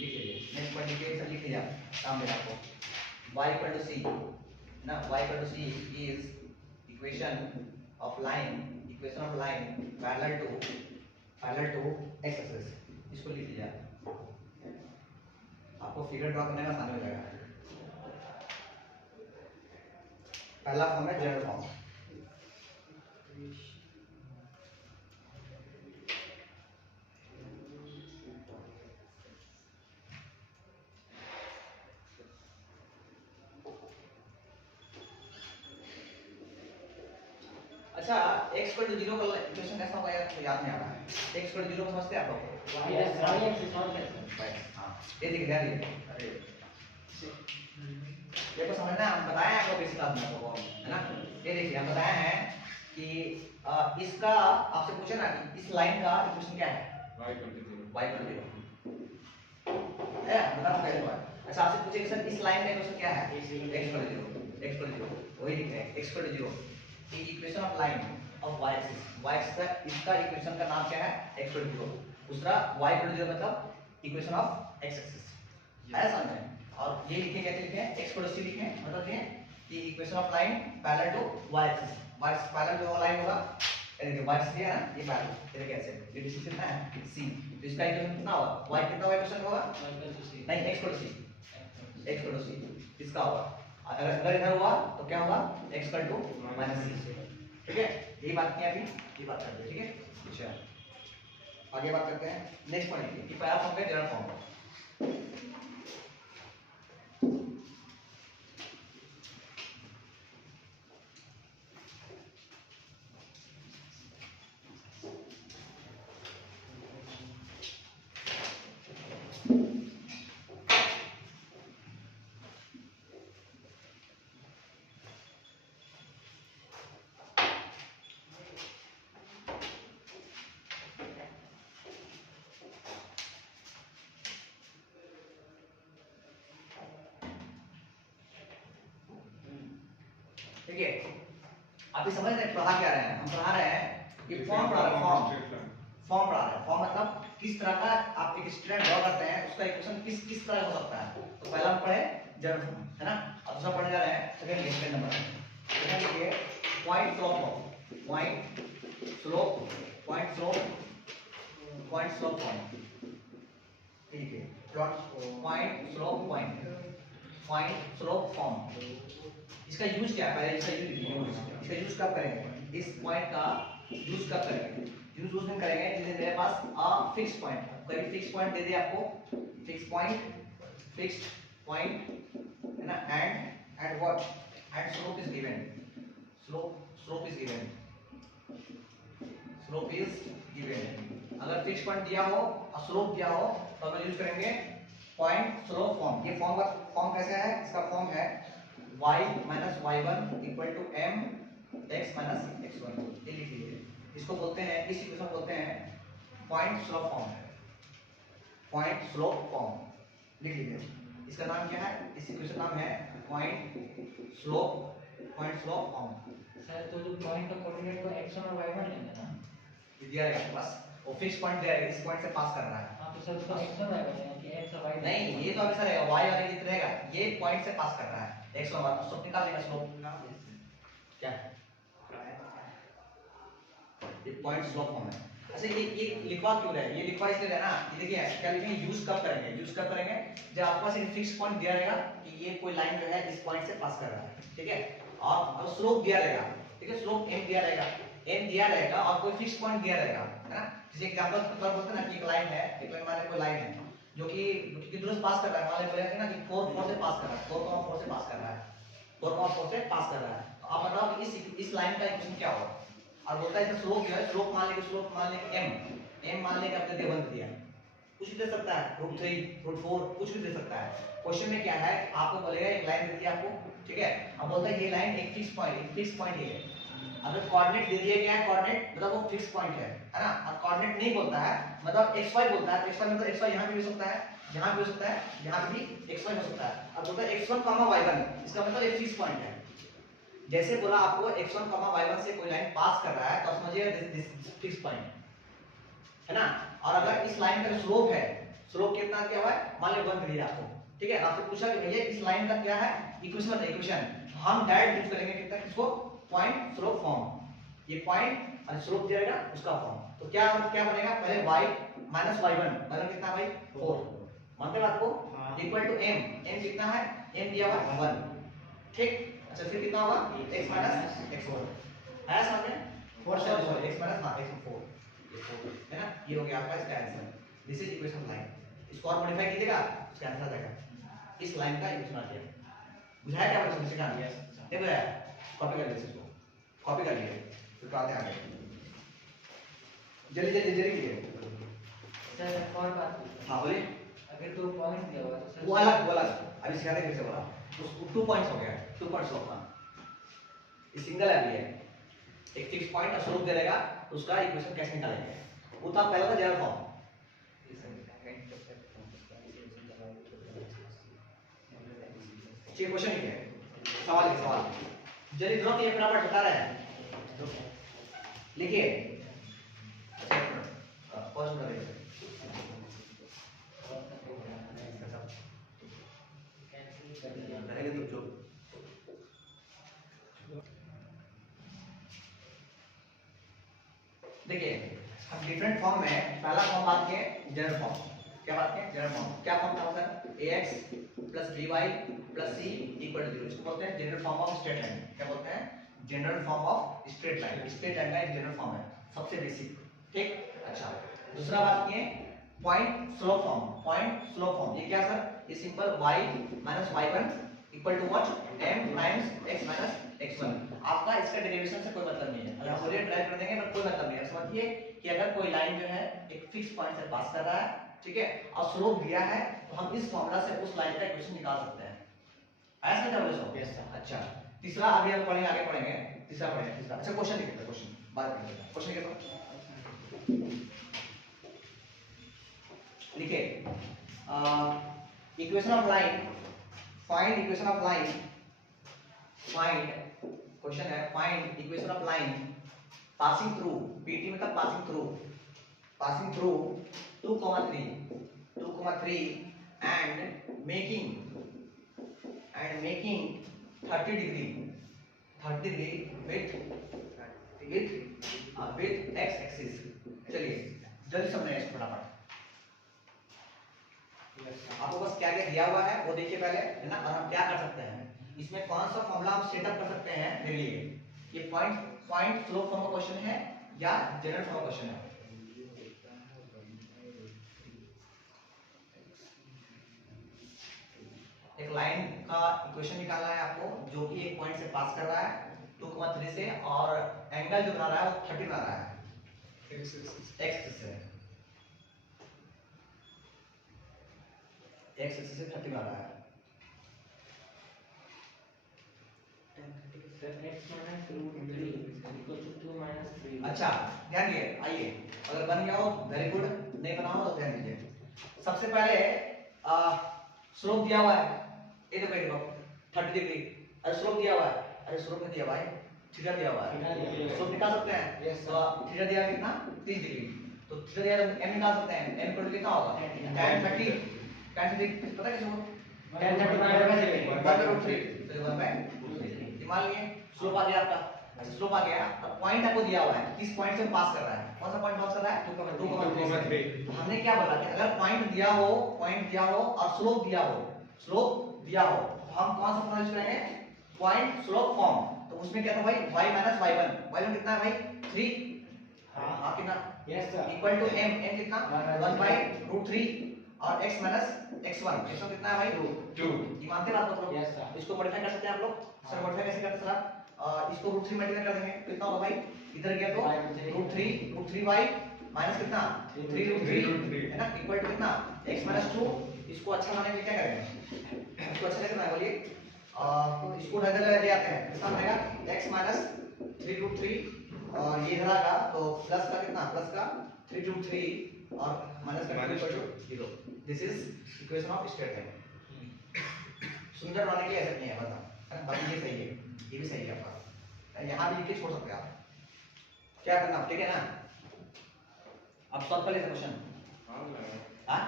लिख लीजिए। नेक्स्ट पढ़ लीजिए, सब लिख लीजिए आप, काम देना आपको। y = c ना, y = c is equation of line parallel to x axis, इसको लिख लीजिए आप। आपको फिगर ड्रॉ करने में आसानी हो जाएगा। पहला फॉर्म है जनरल फॉर्म। अच्छा, x = 0 का इक्वेशन कैसा होगा यार, मुझे याद नहीं आ रहा है। x = 0 समझते हैं आप लोग? y एक्सिस और कैसे? हाँ, ये दिख रहा है, अरे ये तो समझना है, हम बताया है आपको बेसिक क्लास में आपको, है ना। ये देखिए, हम बताया है कि इसका आपसे पूछे ना कि इस लाइन का इक्वेशन क्या है, y = 0, y = 0 है, बता पहले बार। अच्छा, आपसे पूछे कि सर इस लाइन का इक्वेशन क्या है, x = 0, वही लिख रहे हैं, x = 0 equation of line of y axis का इसका इक्वेशन का नाम क्या है, x = 0। दूसरा y = 0 मतलब इक्वेशन ऑफ x एक्सिस, है समझ में। और ये लिखे, कैसे लिखे, x = c लिखे, मतलब ये कि equation of line parallel to y axis, y parallel जो लाइन होगा, ये देखिए y एक्सिस है ना, ये पैरेलल, ये देखिए ऐसे, ये डिस्टेंस कितना है, c, तो इसका इक्वेशन कितना होगा, y कितना होगा इक्वेशन होगा, नहीं, x = c, इसका होगा। अगर इधर हुआ तो क्या होगा, x = -c, ठीक है। यही बात की अभी, ये बात करते हैं, ठीक है। अच्छा, आगे बात करते हैं। नेक्स्ट पॉइंट लिखिए, ये पहला फॉर्म है जनरल फॉर्म। देखिए, आप ये समझ रहे हैं पढ़ा क्या रहे हैं, हम पढ़ा रहे हैं कि फॉर्म पढ़ा रहे हैं, फॉर्म पढ़ा रहे हैं। फॉर्म मतलब किस तरह का आप एक स्ट्रेट ड्रॉ करते हैं, उसका इक्वेशन किस तरह हो सकता है। तो पहला हम पढ़े जनरल फॉर्म, है ना। अब दूसरा पढ़ने जा रहे हैं सेकंड नंबर, सेकंड लिखिए point slope form, point slope form, ठीक है, पॉइंट स्लोप फॉर्म। इसका यूज क्या है, पहले इसका यूज कब करेंगे, इस पॉइंट का यूज कब करेंगे, यूज उस दिन करेंगे जिस दिन मेरे पास फिक्स पॉइंट, कोई फिक्स पॉइंट दे दे आपको, फिक्स्ड पॉइंट है ना, and what, and slope is given, slope is given. अगर फिक्स पॉइंट दिया हो और स्लोप दिया हो तो हम यूज करेंगे पॉइंट स्लोप फॉर्म। ये फॉर्म कैसा है, इसका फॉर्म है y - y1 = m x - x1, ये लिख लीजिए। इसको बोलते हैं, इस इक्वेशन को बोलते हैं पॉइंट स्लोप फॉर्म, लिख लीजिए। इसका नाम क्या है, इस इक्वेशन नाम है पॉइंट स्लोप फॉर्म। सर तो जो पॉइंट का कोऑर्डिनेट को x1 और y1 लेंगे ना, ये दिया रहेगा आपके पास, वो फिक्स पॉइंट दिया रहेगा, इस पॉइंट से पास कर रहा है। हां तो सर उसको x1 y1 लेंगे कि x और y नहीं, ये तो हमेशा रहेगा, y वाले जितना रहेगा, ये पॉइंट से पास कर रहा है, x और y, स्लोप निकाल लेगा, स्लोप क्या, ये पॉइंट स्लोप फॉर्म है अच्छा ये लिखवा क्यों रहे हैं? ये लिखवा इसलिए है ना, ये देखिए क्या लिखेंगे, यूज कब करेंगे, यूज कब करेंगे जब आपके पास एक फिक्स पॉइंट दिया रहेगा कि ये कोई लाइन जो है इस पॉइंट से पास कर रहा है, ठीक है, और स्लोप दिया रहेगा, ठीक है, स्लोप m दिया रहेगा, m दिया रहेगा और कोई फिक्स पॉइंट दिया रहेगा, है ना। जैसे एग्जांपल के तौर पर बोलते हैं ना कि एक लाइन है, एक लाइन मान लो कोई लाइन है जो कि कितने से पास कर रहा है, मान लो बोलेंगे ना कि 4 से पास कर रहा है, 4,4 से पास कर रहा है, 4,4 से पास कर रहा है, तो आप बताओ कि इस लाइन का इक्वेशन क्या होगा। और बोलता है इसका स्लोप जो है, स्लोप मान लेंगे m मान लेंगे आपने दे 1 दिया, कुछ भी दे सकता है, √3 √4 कुछ भी दे सकता है। क्वेश्चन में क्या है, आपको बोलेगा एक लाइन दे दी आपको, ठीक है, अब बोलता है ये लाइन एक फिक्स पॉइंट ये है। अगर कोऑर्डिनेट दे दिया गया है, कोऑर्डिनेट मतलब वो फिक्स पॉइंट है ना। और कोऑर्डिनेट नहीं बोलता है मतलब xy बोलता है, तो xy मतलब xy यहां पे भी हो सकता है, यहां पे हो सकता है, यहां पे भी xy हो सकता है। अब बोलता है x1, y1, इसका मतलब एक फिक्स पॉइंट है। जैसे बोला आपको x1, y1 से कोई लाइन पास कर रहा है तो समझिए दिस फिक्स पॉइंट है ना। और अगर इस लाइन का स्लोप है, स्लोप कितना दिया हुआ है, मान लो 1 दिया आपको, ठीक है, आपसे पूछा कि भैया इस लाइन का क्या है इक्वेशन, हम डायरेक्ट यूज करेंगे कितना, किसको, पॉइंट स्लोप फॉर्म। ये पॉइंट और स्लोप दिया रहेगा उसका फॉर्म, तो क्या बनेगा, पहले y माइनस y1 मतलब कितना भाई 4, मानते बात को, इक्वल टू m कितना है, m दिया हुआ है 1, ठीक। अच्छा फिर कितना होगा, x माइनस x1 है, समझ में, 4 से x माइनस हां x4 है ना। ये हो गया आपका इसका answer, this is equation line. इसको और मॉडिफाई कीजिएगा, इसका आंसर आ जाएगा, इस लाइन का इक्वेशन आ जाएगा। बुझाया क्या बच्चों किसी का, नहीं बुझाया, कॉपी कर लीजिए, इसको कॉपी कर लीजिए, फिर तो आते आगे जल्दी कीजिए। सर एक और बात, हाँ बोलिए। अगर 2 पॉइंट दिया हुआ तो सर वो अलग अभी सिखाते कैसे बोला, तो 2 पॉइंट्स हो गया, 2 पॉइंट्स होगा, ये सिंगल है, अभी है एक फिक्स पॉइंट और स्लोप दे देगा, तो उसका इक्वेशन कैसे निकालेंगे, वो था पहला था जनरल फॉर्म। ये क्वेश्चन लिखे, सवाल जल्दी ड्रॉप, ये फटाफट बता रहे हैं, लिखिए। अच्छा पॉज कर दीजिए, रहेगा तो जो देखिए हम डिफरेंट फॉर्म में, पहला फॉर्म बात के जनरल फॉर्म, क्या बात है जनरल फॉर्म, क्या फॉर्म था सर, ax + by + c = 0, इसको बोलते हैं general form of straight line. क्या बोलते हैं, general form of straight line. Straight line का एक जनरल फॉर्म है, सबसे बेसिक, ठीक। अच्छा दूसरा बात ये पॉइंट स्लोप फॉर्म, ये क्या सर, ये simple y minus y1 equal to what, m times x minus x1। आपका इसका डेरिवेशन से कोई मतलब नहीं है, अगर आप बोलिए ड्राइव कर देंगे पर कोई मतलब नहीं है। समझिए कि अगर कोई लाइन जो है एक फिक्स पॉइंट से पास कर रहा है, ठीक है, और स्लोप दिया है, तो हम इस फार्मूला से उस लाइन का इक्वेशन निकाल सकते हैं। ऐसा क्या बोले सर? Yes sir. अच्छा तीसरा अभी हम पढ़ेंगे, आगे पढ़ेंगे, तीसरा पढ़ेंगे, तीसरा। अच्छा क्वेश्चन लिखते हैं, क्वेश्चन बात करते हैं, क्वेश्चन लिखिए, equation of line, find equation of line, find, question है find equation of line passing through, PT मतलब passing through 2,3 and making 30 degree with x axis. चलिए जल्दी समझें इसको फटाफट, आपको बस क्या क्या दिया हुआ है वो देखिए पहले, है ना, और हम क्या कर सकते हैं इसमें, कौन सा फॉर्मूला हम सेटअप कर सकते हैं मेरे लिए। ये पॉइंट स्लोप फॉर्म का क्वेश्चन है या जनरल फॉर्म का क्वेश्चन है। एक लाइन का इक्वेशन निकालना है आपको जो कि एक पॉइंट से पास कर रहा है 2,3 से, और एंगल जो बना रहा है वो 30 बना रहा है, x एक्सिस से 30 बना रहा है। अच्छा ध्यान दीजिए, आइए अगर बन गया हो वेरी गुड, नहीं बना हो तो ध्यान दीजिए। सबसे पहले स्लोप दिया हुआ है, ये तो बैठ 30 डिग्री, अरे स्लोप दिया हुआ है, अरे स्लोप नहीं दिया भाई, थीटा दिया हुआ है, स्लोप निकाल सकते हैं। तो थीटा दिया है कितना, 30 डिग्री, तो थीटा दिया है m निकाल सकते हैं, m इक्वल टू कितना होगा, tan 30 पता है किसको, tan 30 1/√3, तो 1/√3 मान लिए स्लोप आ गया आपका। स्लोप आ गया, अब पॉइंट आपको दिया हुआ है, किस पॉइंट से पास कर रहा है, कौन सा पॉइंट पास कर रहा है, 2,3। तो हमने क्या बोला कि अगर पॉइंट दिया हो और स्लोप दिया हो, तो हम कौन सा फॉर्मूला यूज करेंगे, पॉइंट स्लोप फॉर्म। तो उसमें क्या था भाई, y माइनस y1 कितना है भाई 3, हाँ कितना, yes sir, equal to m कितना 1/√3 और x माइनस x1 कितना है भाई 2। ये मानते हैं आप लोग? Yes sir. इसको मॉडिफाई कर सकते हैं आप लोग सर, मॉडिफाई कैसे करते हैं सर, इसको √3 मल्टीप्लाई कर देंगे, कितना होगा भाई, इधर गया तो √3y माइनस कितना 3√3 है ना, इक्वल टू कितना x माइनस 2। इसको अच्छा बनाने के लिए क्या करेंगे, इसको अच्छा करना है बोलिए, इसको इधर ले आते हैं, कितना बनेगा x माइनस 3√3 और ये इधर आएगा तो प्लस का कितना, प्लस का 3√3 और माइनस का 0। This is equation of straight line. सुंदर बनाने के लिए ऐसा नहीं है, बता बाकी ये सही है, ये भी सही है आपका, यहाँ भी लिख के छोड़ सकते हैं आप, क्या करना ठीक है ना। अब सॉल्व कर लेते क्वेश्चन, हाँ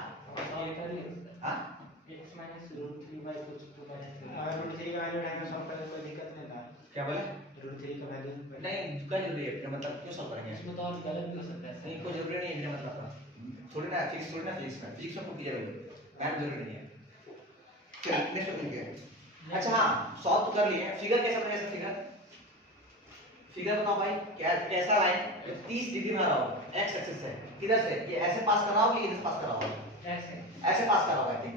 ये करिए हाँ x माइनस √3y कुछ 2 √3 का वैल्यू ढाई में सॉल्व करें कोई दिक्कत नहीं था। क्या बोले, √3 का वैल्यू नहीं क्या जरूरी है, क्या मतलब क्यों सॉल्व करेंगे, इसमें तो और गलत भी हो सकता है नहीं कोई जरूरी नहीं है मेरा मतलब का, थोड़ी ना फिजिक्स में पूछ जरूरी मैथ जरूरी नहीं है। चलिए नेक्स्ट क्वेश्चन क्या है, अच्छा हाँ सॉल्व तो कर लिए, फिगर कैसा बनेगा सर, फिगर बताओ भाई, क्या कैसा लाइन 30 डिग्री में आ रहा हो एक्स एक्सिस से, किधर से, ये ऐसे पास कर रहा हो कि इधर से पास कर रहा हो, ऐसे पास कर रहा होगा, आई थिंक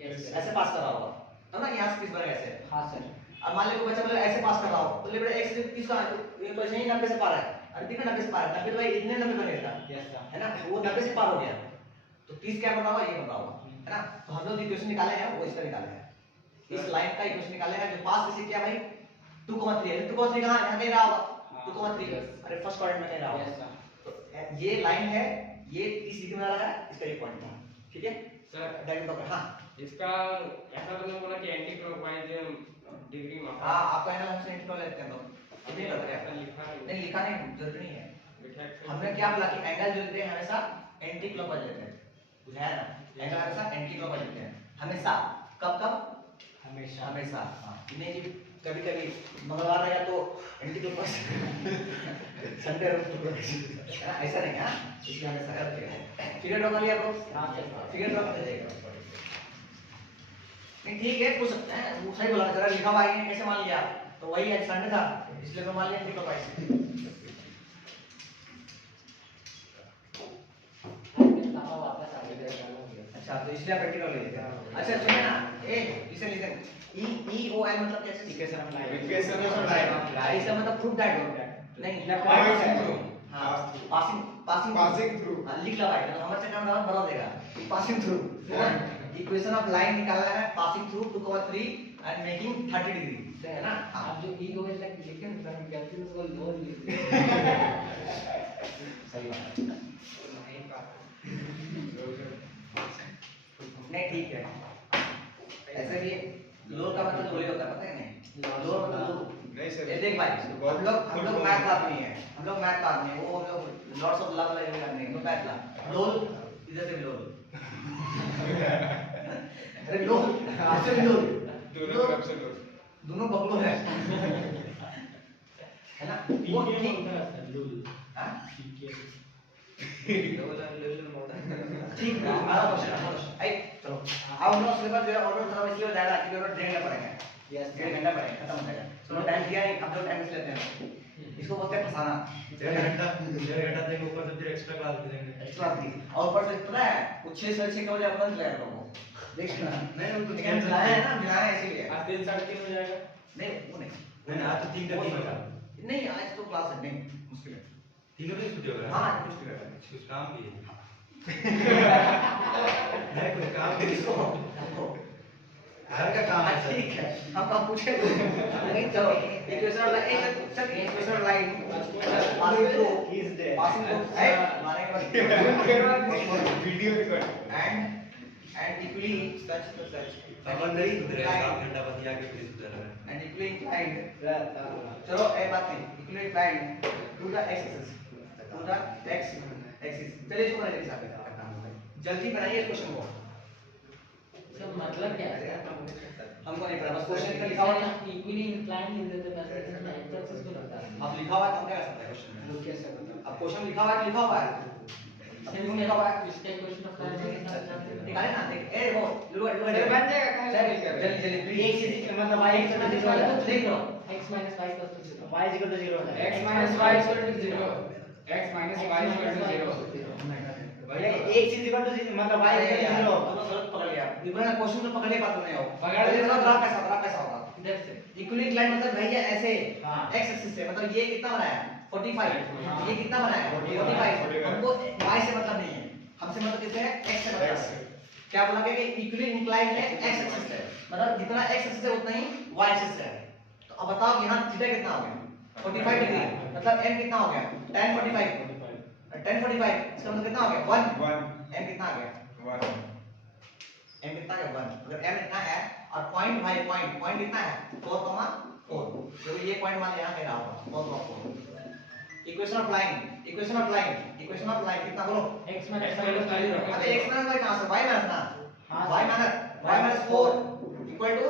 ऐसे पास कर रहा होगा है ना, यहाँ से किस बनेगा ऐसे, हाँ सर। अब मान लीजिए बच्चा बोले ऐसे पास कर रहा हो, तो ले बेटा एक्स किस का, ये तो नहीं 90 से पार है, अरे देखो 90 से पार है, 90 तो भाई इतने 90 बनेगा यस सर। है ना, वो 90 से पार हो गया, तो 30 क्या बना हुआ, ये बना हुआ है ना। तो हम लोग इक्वेशन निकाले हैं वो इसका निकाले हैं, इस लाइन का इक्वेशन निकाले हैं जो पास किसी क्या भाई 2,3 है, 2,3 कहां यहाँ कहीं रहा होगा 2,3, अरे फर्स्ट क्वाड्रेंट में कहीं रहा यस होगा, सर। तो ये लाइन है, ये 30 डिग्री में आ रहा है, इसका एक पॉइंट था, ठीक है सर डायरेक्ट पकड़, हाँ इसका ऐसा तो नहीं बोला कि एंटी क्लॉकवाइज डिग्री में हाँ आपका है ना, हमसे इंट्रो लेते हैं तो ये लग रहा ऐसा है, लिखा नहीं लिखा नहीं जरूरत नहीं है, लिखा है हमने क्या बोला कि एंगल जो लेते हैं हमेशा एंटी क्लॉकवाइज लेते हैं, बुझाया ना, एंगल हमेशा एंटी क्लॉकवाइज लेते हैं हमेशा, कब हमेशा हमेशा, हाँ नहीं कि कभी कभी मंगलवार रहेगा तो एंटी क्लॉकवाइज संडे ऐसा नहीं हाँ, इसलिए हमेशा करते फिगर ड्रॉ कर लिया ब्रो, हाँ सर। फिगर ड्रॉ कर जाएगा, नहीं ठीक है पूछ सकते हैं, वो सही बोला जरा लिखा हुआ है कैसे मान लिया, तो वही आज संडे था इसलिए तो मान लिया एंटी क्लॉकवाइज। वापस आ गया। अच्छा तो इसलिए आप प्रैक्टिकल ले लेते हैं, अच्छा सुनिए ना, ए लिसन ई ओ एल मतलब क्या चीज, equation of line, equation of line, इसका मतलब प्रूफ दैट नहीं Passing through. हाँ पासिंग थ्रू लिख ला भाई, तो हमारे से काम ज्यादा बड़ा देगा, passing through equation of line निकालना है, passing through 2,3 and making 30 degree है ना, हाँ आप जो ई गोल तक लिखे ना सर, हम गलती से वो लो लिख दिए। सही बात नहीं ठीक है, ऐसे भी लोड का मतलब लोड होता है पता है नहीं, लोड मतलब लोड नहीं सर ये देख भाई हम लोग मैथ का आदमी है, हम लोग मैथ का आदमी है, वो हम लोग लॉट्स ऑफ लव लगेगा नहीं, तो मैथ का लोल इधर से भी लोल अरे लोल ऐसे भी लोल दोनों तरफ से लोग दोनों बकलो है ना, वो ठीक हाँ ठीक है हमारा क्वेश्चन आई चलो अब हम लोग सिलेबस जो है ऑर्डर थोड़ा इसलिए ज्यादा कि ऑर्डर ड्रेन का पड़ेगा, यस 1.5 घंटा पड़ेगा खत्म हो जाएगा, तो टाइम दिया नहीं अब लोग टाइम से लेते हैं, इसको बोलते हैं फंसाना, 1.5 घंटा देंगे ऊपर से फिर एक्स्ट्रा क्लास भी देंगे, एक्स्ट्रा दी और ऊपर से पता है वो 6 से 6 बजे अपन चला जाएगा वो देखना नहीं वो तो लेकिन मिलाया है ना, मिलाया है इसीलिए आज 3 साढ़े 3 हो जाएगा नहीं वो नहीं नहीं आज तो 3 का 3 बचा, नहीं आज तो क्लास है नहीं मुश्किल है, 3 का 3 छुट्टी हो गया, हाँ मुश्किल है कुछ काम भी है नहीं कुछ काम भी है, घर का काम है सर, ठीक है हम आप पूछे नहीं चलो इक्वेशन लाइन चल इक्वेशन लाइन पासिंग थ्रू है मारने के बाद video record and equally such अपन नहीं सुधरे 7 घंटा बतिया के फिर सुधर रहा है, and equally inclined चलो एक बात नहीं equally inclined to the x axis चलिए इसको बनाइए हिसाब से करता हूं जल्दी बनाइए इस क्वेश्चन को, सर मतलब क्या है? हमको नहीं पता बस क्वेश्चन का लिखा हुआ है इक्वली इंक्लाइंड लिख देते बस, एक्सिस को लगता है। अब लिखा हुआ है तो हम क्या कर सकते हैं क्वेश्चन में? लोग कैसे बता अब क्वेश्चन लिखा हुआ है, लिखा हुआ है, अब क्यों लिखा हुआ है? इसका इक्वेशन ऑफ लाइन के साथ जानते निकाले ना, देख ए देखो लुगा सर बन जाएगा कहां से सर जल्दी जल्दी प्लीज। एक चीज मतलब y इक्वल टू 0 देख लो x minus y equals to 0 y equal to 0 x minus y equal to 0 x minus y equal to 0 भैया एक चीज इक्वल टू 0 मतलब y इक्वल टू 0 दोनों गलत पकड़ लिया। इब्राहिम क्वेश्चन तो पकड़ लिया, बात नहीं हो पकड़ लिया। ग्राफ कैसा होगा? इधर से इक्विवेलेंट लाइन मतलब भैया ऐसे हाँ। x एक्सिस से, मतलब ये कितना बनाया 45, हाँ। ये कितना बनाया 45, हमको y से मतलब नहीं है, हमसे मतलब किससे है? x से मतलब है। क्या बोला गया कि इक्विवेलेंट इंक्लाइंड है x एक्सिस से, मतलब जितना x एक्सिस है उतना ही y एक्सिस है। तो अब बताओ यहाँ थीटा कितना हो गया 45 डिग्री, मतलब m कितना हो गया tan 45, tan 45 इसका मतलब कितना हो गया 1, m कितना आ गया m कितना है 1, अगर m इतना है और पॉइंट भाई पॉइंट कितना है 4,4, तो ये पॉइंट मान यहां पे रहा होगा 4,4। इक्वेशन ऑफ लाइन कितना बोलो? x minus y equals to 0 अबे x माइनस y कहां से? y माइनस ना, हाँ, y minus 4 equal to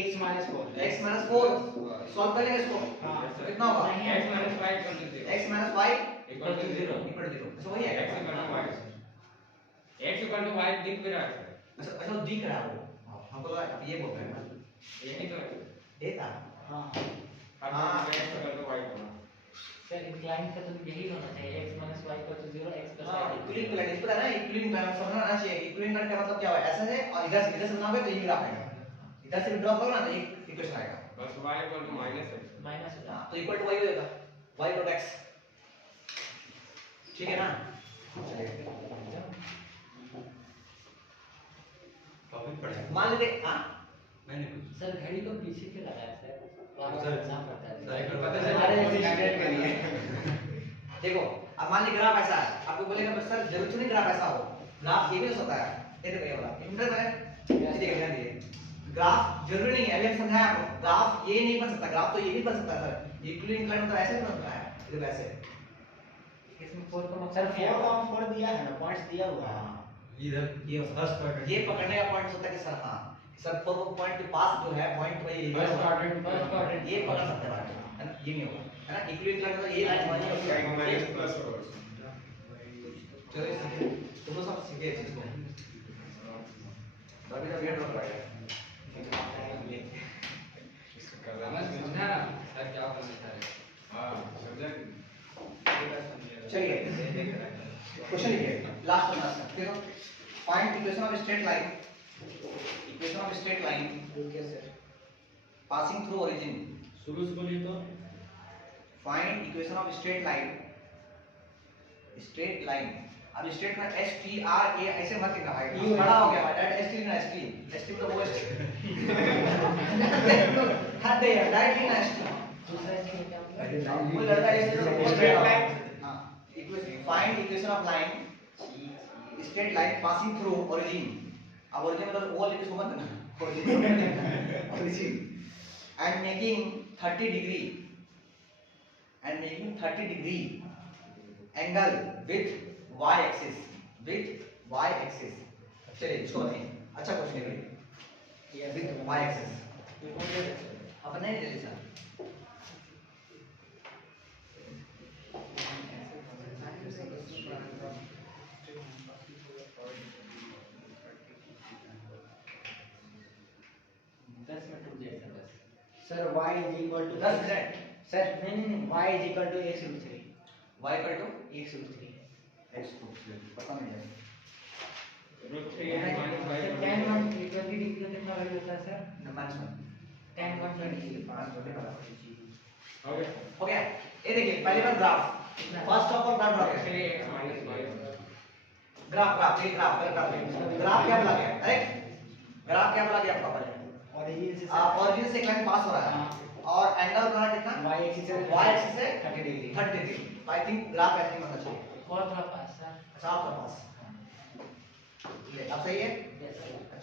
x minus 4 x minus 4। Solve करेंगे इसको, हाँ। तो कितना होगा x minus y equal to 0 x minus y equal to 0 equal to 0। अच्छा वही है, x equal to y x equal to y दिख भी रहा है अच्छा अच्छा वो दिख रहा है वो, हमको लगा आप ये बोल रहे हैं ना, यही तो है ये था हां हाँ x equal to y होगा सर इंक्लाइन का तो यही होना चाहिए x minus y equals to 0 x plus हां y इक्विवेलेंट लाइन इस पर है ना, इक्विवेलेंट लाइन समझना आना चाहिए। इक्विवेलेंट लाइन का मतलब क्या है? ऐसा है और इधर से बनाओगे तो ये ग्राफ आएगा, इधर से ड्रॉ करो ना तो ये इक्वेशन आएगा। बस y equal to minus x minus हां तो इक्वल टू y हो जाएगा, y इक्वल टू x, ठीक है ना? टॉपिक पढ़ा मान लेते हां मैंने कुछ सर घड़ी को पीछे क्यों लगाया सर सर, एग्जाम पड़ता सर, है एक बार पता बताइए। चला हमारे कौन सी स्टूडेंट लाइन के लिए देखो अब मान ली ग्राफ ऐसा है, आपको बोलेगा बस सर जरूरत नहीं ग्राफ ऐसा हो, ग्राफ ये भी हो सकता है, ये देखो ये वाला इंटर में ये देखिए ध्यान दिए, ग्राफ जरूरी नहीं है, अभी हम समझाया आपको ग्राफ ये नहीं बन सकता, ग्राफ तो ये भी बन सकता है सर, इक्विवेलेंट लाइन मतलब ऐसे बन सकता है, ये वैसे इसमें 4 का सर मतलब 4,4 दिया है ना, पॉइंट्स दिया हुआ है। इधर ये फर्स्ट क्वाड्रेंट ये पकड़ने का पॉइंट होता है कि सर हाँ सर फोर पॉइंट के पास जो है पॉइंट वही फर्स्ट क्वाड्रेंट फर्स्ट क्वाड्रेंट ये पकड़ सकते हैं है ना, ये नहीं होगा है ना, इक्विवेलेंट लाइन मतलब ये लाइन वाली होगी। माइनस प्लस होगा चलो ये सीखे, तुम लोग सब सीखे इस चीज को, अभी तो वेट हो रहा है समझ समझा ना सर क्या बोलना चाह रहे हां समझा चलिए क्वेश्चन लिखिए लास्ट वन आंसर देखो, find equation of straight line, equation of straight line कैसे पासिंग थ्रू ओरिजिन, शुरू से बोलिए तो find equation of straight line, straight line, अब स्ट्रेट में एस टी आर ए ऐसे मत लिखना भाई, यू बड़ा हो गया भाई, डायरेक्ट एस टी ना एस टी तो वो एस हद है यार, डायरेक्ट ना एस टी, दूसरा इसमें क्या होगा वो लड़का ऐसे Straight line। हां equation, find equation of line straight line passing through origin, अब ओरिजिन मतलब वो लिख मत ना origin and making 30 degree angle with y axis, चलिए इसको बताइए, अच्छा क्वेश्चन है भाई, विथ y एक्सिस, अब नहीं जल्दी sir sir y is equal to 10 minute, sir नहीं y is equal to x root 3 y equal to x root 3 x पता नहीं है root 3 minus y sir tan 1 20 degree का कितना वैल्यू होता है सर माइनस 1 tan 120 हो गया हो गया। ये देखिए पहले bar graph, first of all graph draw करें, 3x माइनस y ग्राफ ये ग्राफ क्या बोला गया, अरे ग्राफ क्या बोला गया आपका पहले, origin से ऑरिजिन से एक लाइन पास हो रहा है और एंगल बनाना कितना y axis से y एक्सिस से 30 डिग्री 30 डिग्री, तो आई थिंक ग्राफ ऐसे ही बनना चाहिए। और थोड़ा पास सर अच्छा आपका पास ये अब सही है, यस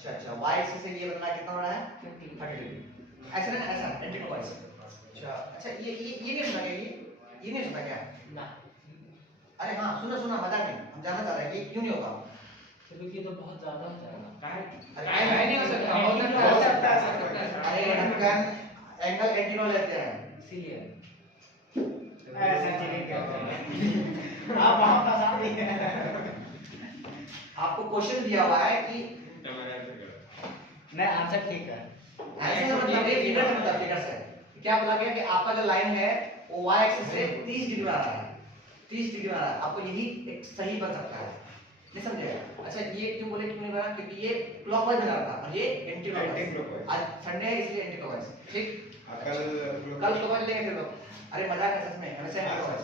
सर अच्छा y एक्सिस से ये बनना कितना हो रहा है 30 डिग्री, ऐसा ना ऐसा एंटी क्लॉकवाइज, अच्छा ये नहीं होता क्या, ये नहीं होता क्या, ना अरे हाँ सुनो मजाक नहीं, हम जानना चाह रहे हैं कि क्यों नहीं होगा, क्योंकि ये तो बहुत ज्यादा हो जाएगा अरे नहीं हो सकता हो सकता है अरे हम एंगल एंटीनो लेते हैं इसीलिए ऐसा चीजें करते हैं आप बहुत आसान भी है। आपको क्वेश्चन दिया हुआ है कि तुम्हारा आंसर करो। नहीं आंसर ठीक है। ऐसे मतलब ये फिगर से मतलब फिगर से क्या बोला गया कि आपका जो लाइन है वो y एक्सिस से 30 डिग्री आ रहा है, 30 डिग्री आ रहा है। आपको यही एक सही बन सकता है, नहीं समझे? अच्छा ये क्यों बोले, क्यों नहीं बना? क्योंकि ये क्लॉकवाइज बना रहा था और ये एंटी क्लॉकवाइज। आज संडे है इसलिए एंटी क्लॉकवाइज, ठीक? कल क्लॉकवाइज लेंगे फिर लोग। अरे मजाक है सच में, हमेशा एंटी क्लॉकवाइज।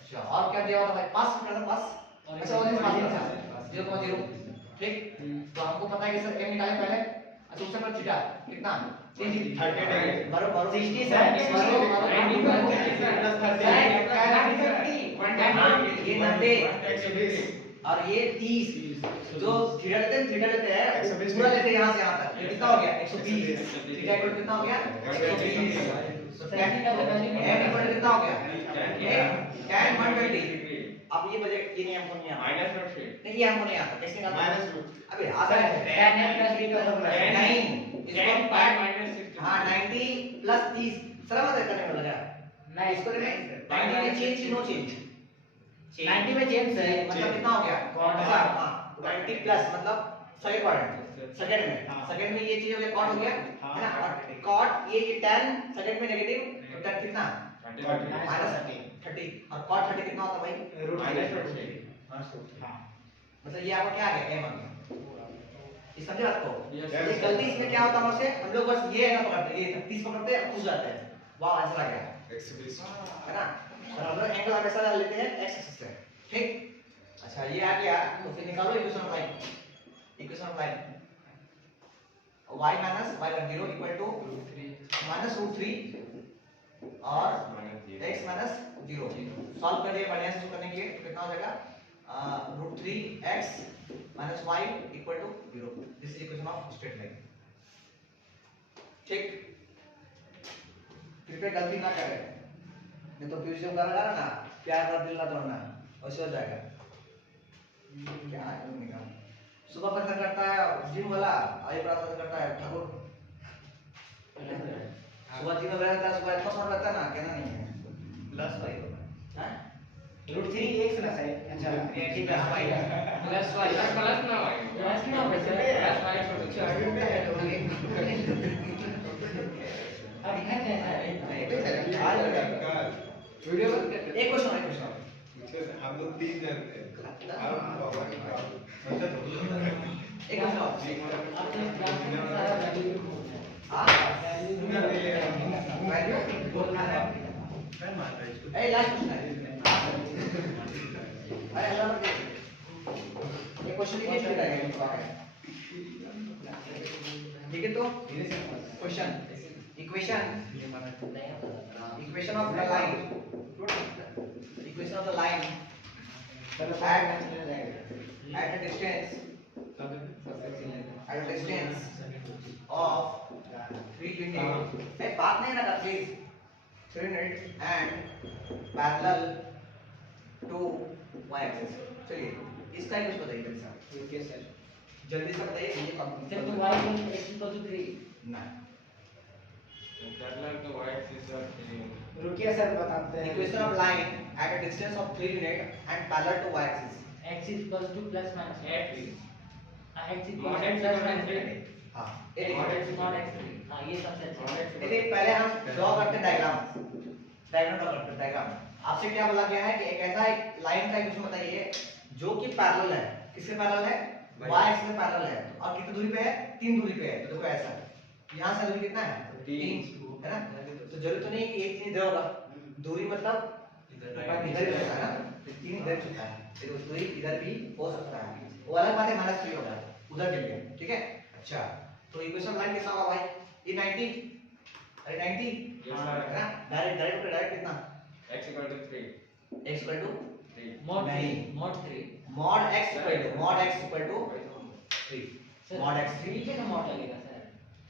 अच्छा और क्या दिया हुआ था भाई? पास करना पास। अच्छा और इस पास था 0.0, ठीक? तो हमको पता है कि सर m निकाले पहले। अच्छा उससे पर थीटा कितना? 30 बराबर 60 सर, ये 90 और ये 30 जो थीटा लेते हैं पूरा लेते हैं यहाँ से यहाँ तक। ये कितना हो गया? 120। थीटा इक्वल कितना हो गया? 120। तो tan इक्वल कितना हो गया? tan 120। अब ये बजट ये नहीं हमको नहीं आता। माइनस रूट थ्री नहीं ये हमको नहीं आता। कैसे निकालना? Minus root. अबे आता है tan n plus b का फॉर्मूला है। नहीं tan इसको pi minus 60। हाँ 90 प्लस 30 सरल मत करने वाला है। नहीं इसको इसको देखो नहीं 90 में चेंज नो चेंज 90 में चेंज है मतलब कितना हो गया? Quad। ऐसा हाँ 90 प्लस मतलब सेकंड क्वाड्रेंट सेकंड में सेकंड में ये चीज हो गया कॉट हो गया है ना। और कॉट ये tan सेकंड में नेगेटिव तो tan कितना? माइनस 30 और cot 30 कितना होता है भाई? Minus root three. हां मतलब ये आपका क्या आ गया? m आ गया। ये समझे बात को? Yes, ये गलती इसमें क्या होता है हमसे, हम लोग बस ये है ना पकड़ते हैं, ये 30 पकड़ते हैं घुस जाते हैं, वाह आंसर आ गया है ना। और हम लोग एंगल हमेशा डाल लेते हैं x एक्सिस से, ठीक? अच्छा ये आ गया तो फिर निकालो equation of line. Equation of line y minus y0 equal to minus root 3 और x माइनस 0। सॉल्व करिए बढ़िया से करने के लिए तो कितना हो जाएगा? Root 3x minus y equal to 0। This is equation of straight line, ठीक? कृपया गलती ना करें, नहीं तो फ्यूचर कर रहा ना प्यार का दिल ना तोड़ना, वैसे हो जाएगा। क्या है निकाल सुबह पसंद करता है जिम वाला, आई पसंद करता है ठाकुर। सुबह जिम में रहता है, सुबह इतना सोना रहता है ना, कहना नहीं है प्लस y होगा हैं? रूट 3 x प्लस है। अच्छा 80 plus y plus y plus ना वाई प्लस ना वैसे प्लस वाई छोड़ अब कहते हैं वीडियो एक क्वेश्चन हम लोग 3 जन थे एक क्वेश्चन अब तो क्लास में सारा वैल्यू वैल्यू बोलना है। ए लास्ट क्वेश्चन है। अरे अल्लाह पर ये क्वेश्चन लिखिए फिर आएगा। ठीक है तो question equation of the line equation of the line at a distance of 3 units ए बात नहीं ना कर please 3 units and parallel to y axis। चलिए इसका ही कुछ बताइए जल्दी से, ओके सर जल्दी से बताइए ये जब कंप्लीट तो y इक्वल टू 3 ना पैरेलल टू y एक्सिस और 3 रुकिए सर बताते हैं। Equation of line at a distance of 3 units and parallel to y axis। x equal to plus minus x x equal mod to x प्लस equal to minus 3 हां mod x not x हां ये सबसे अच्छा है। देखिए पहले हम ड्रॉ करते हैं डायग्राम ड्रॉ करते हैं डायग्राम। आपसे क्या बोला गया है कि एक ऐसा एक लाइन का इक्वेशन बताइए जो कि पैरेलल है, किसके पैरेलल है? y एक्सिस से पैरेलल है और कितनी दूरी पे है? 3 दूरी पे है। तो देखो ऐसा यहां से दूरी कितना है? 3 है ना। तो जरूरत तो नहीं कि एक चीज इधर होगा, दूरी मतलब इधर ही रहता है ना, तो 3 इधर चलता है, तो दूरी इधर भी हो सकता है। वो अलग बात है -3 होगा उधर के लिए, ठीक है। अच्छा तो इक्वेशन लाइन कैसा होगा भाई? ये 90 अरे 90 Yes, है sir. ना। डायरेक्ट कितना? x equal to 3 x equal to 3 mod नहीं। 3 mod 3 mod x equal to 3 sir mod x 3 के mod लगेगा सर।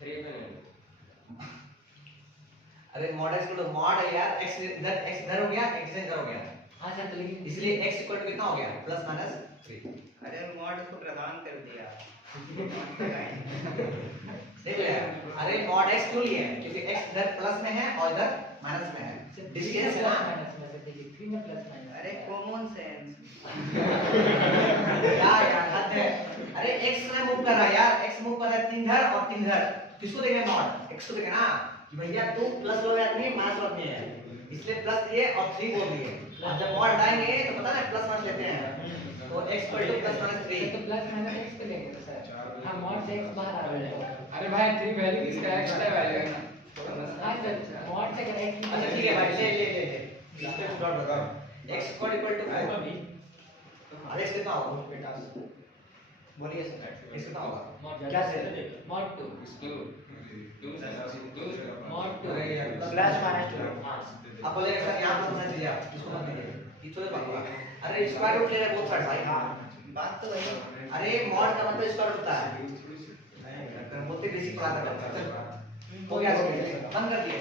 3 में नहीं अरे mod x equal to mod है यार, x इधर हो गया, x इधर हो गया, हां सर तो लेकिन इसलिए x इक्वल टू कितना हो गया? +-3। अरे मॉड उसको प्रदान कर दिया देख ले अरे मॉड x क्यों लिए हैं क्योंकि x इधर प्लस में है और इधर माइनस में है डिस्टेंस है ना माइनस में से देखिए 3 में प्लस माइनस अरे कॉमन सेंस यार हद है अरे x में मूव कर रहा है यार x मूव कर रहा है 3 इधर और 3 इधर किसको देंगे मॉड x को देंगे ना कि भैया तू प्लस लो आदमी माइनस लो आदमी है इसलिए प्लस लिए और 3 बोल दिए और जब मॉड हटाएंगे तो पता है प्लस माइनस लेते हैं तो x + प्लस माइनस 3 ये तो प्लस माइनस x पे लेंगे तो सर हां मॉड से x बाहर आ रहा है अरे भाई 3 वैल्यू इसका x का वैल्यू है ना हां सर मॉड से अगर x अच्छा ठीक है भाई ले इसको डॉट बताओ x = 4 आदेश कितना होगा बेटा बोलिए सर x कितना होगा मॉड क्या से मॉड 2 मॉड 2 प्लस माइनस 2 आप बोलेंगे सर यहाँ पर होना चाहिए आप इसको मत दीजिए ये तो बात अरे स्क्वायर रूट ले रहे बोथ साइड भाई बात तो वही अरे मॉड का मतलब स्क्वायर रूट होता है नहीं बोलते बेसिक पढ़ा था हो गया बंद कर दिए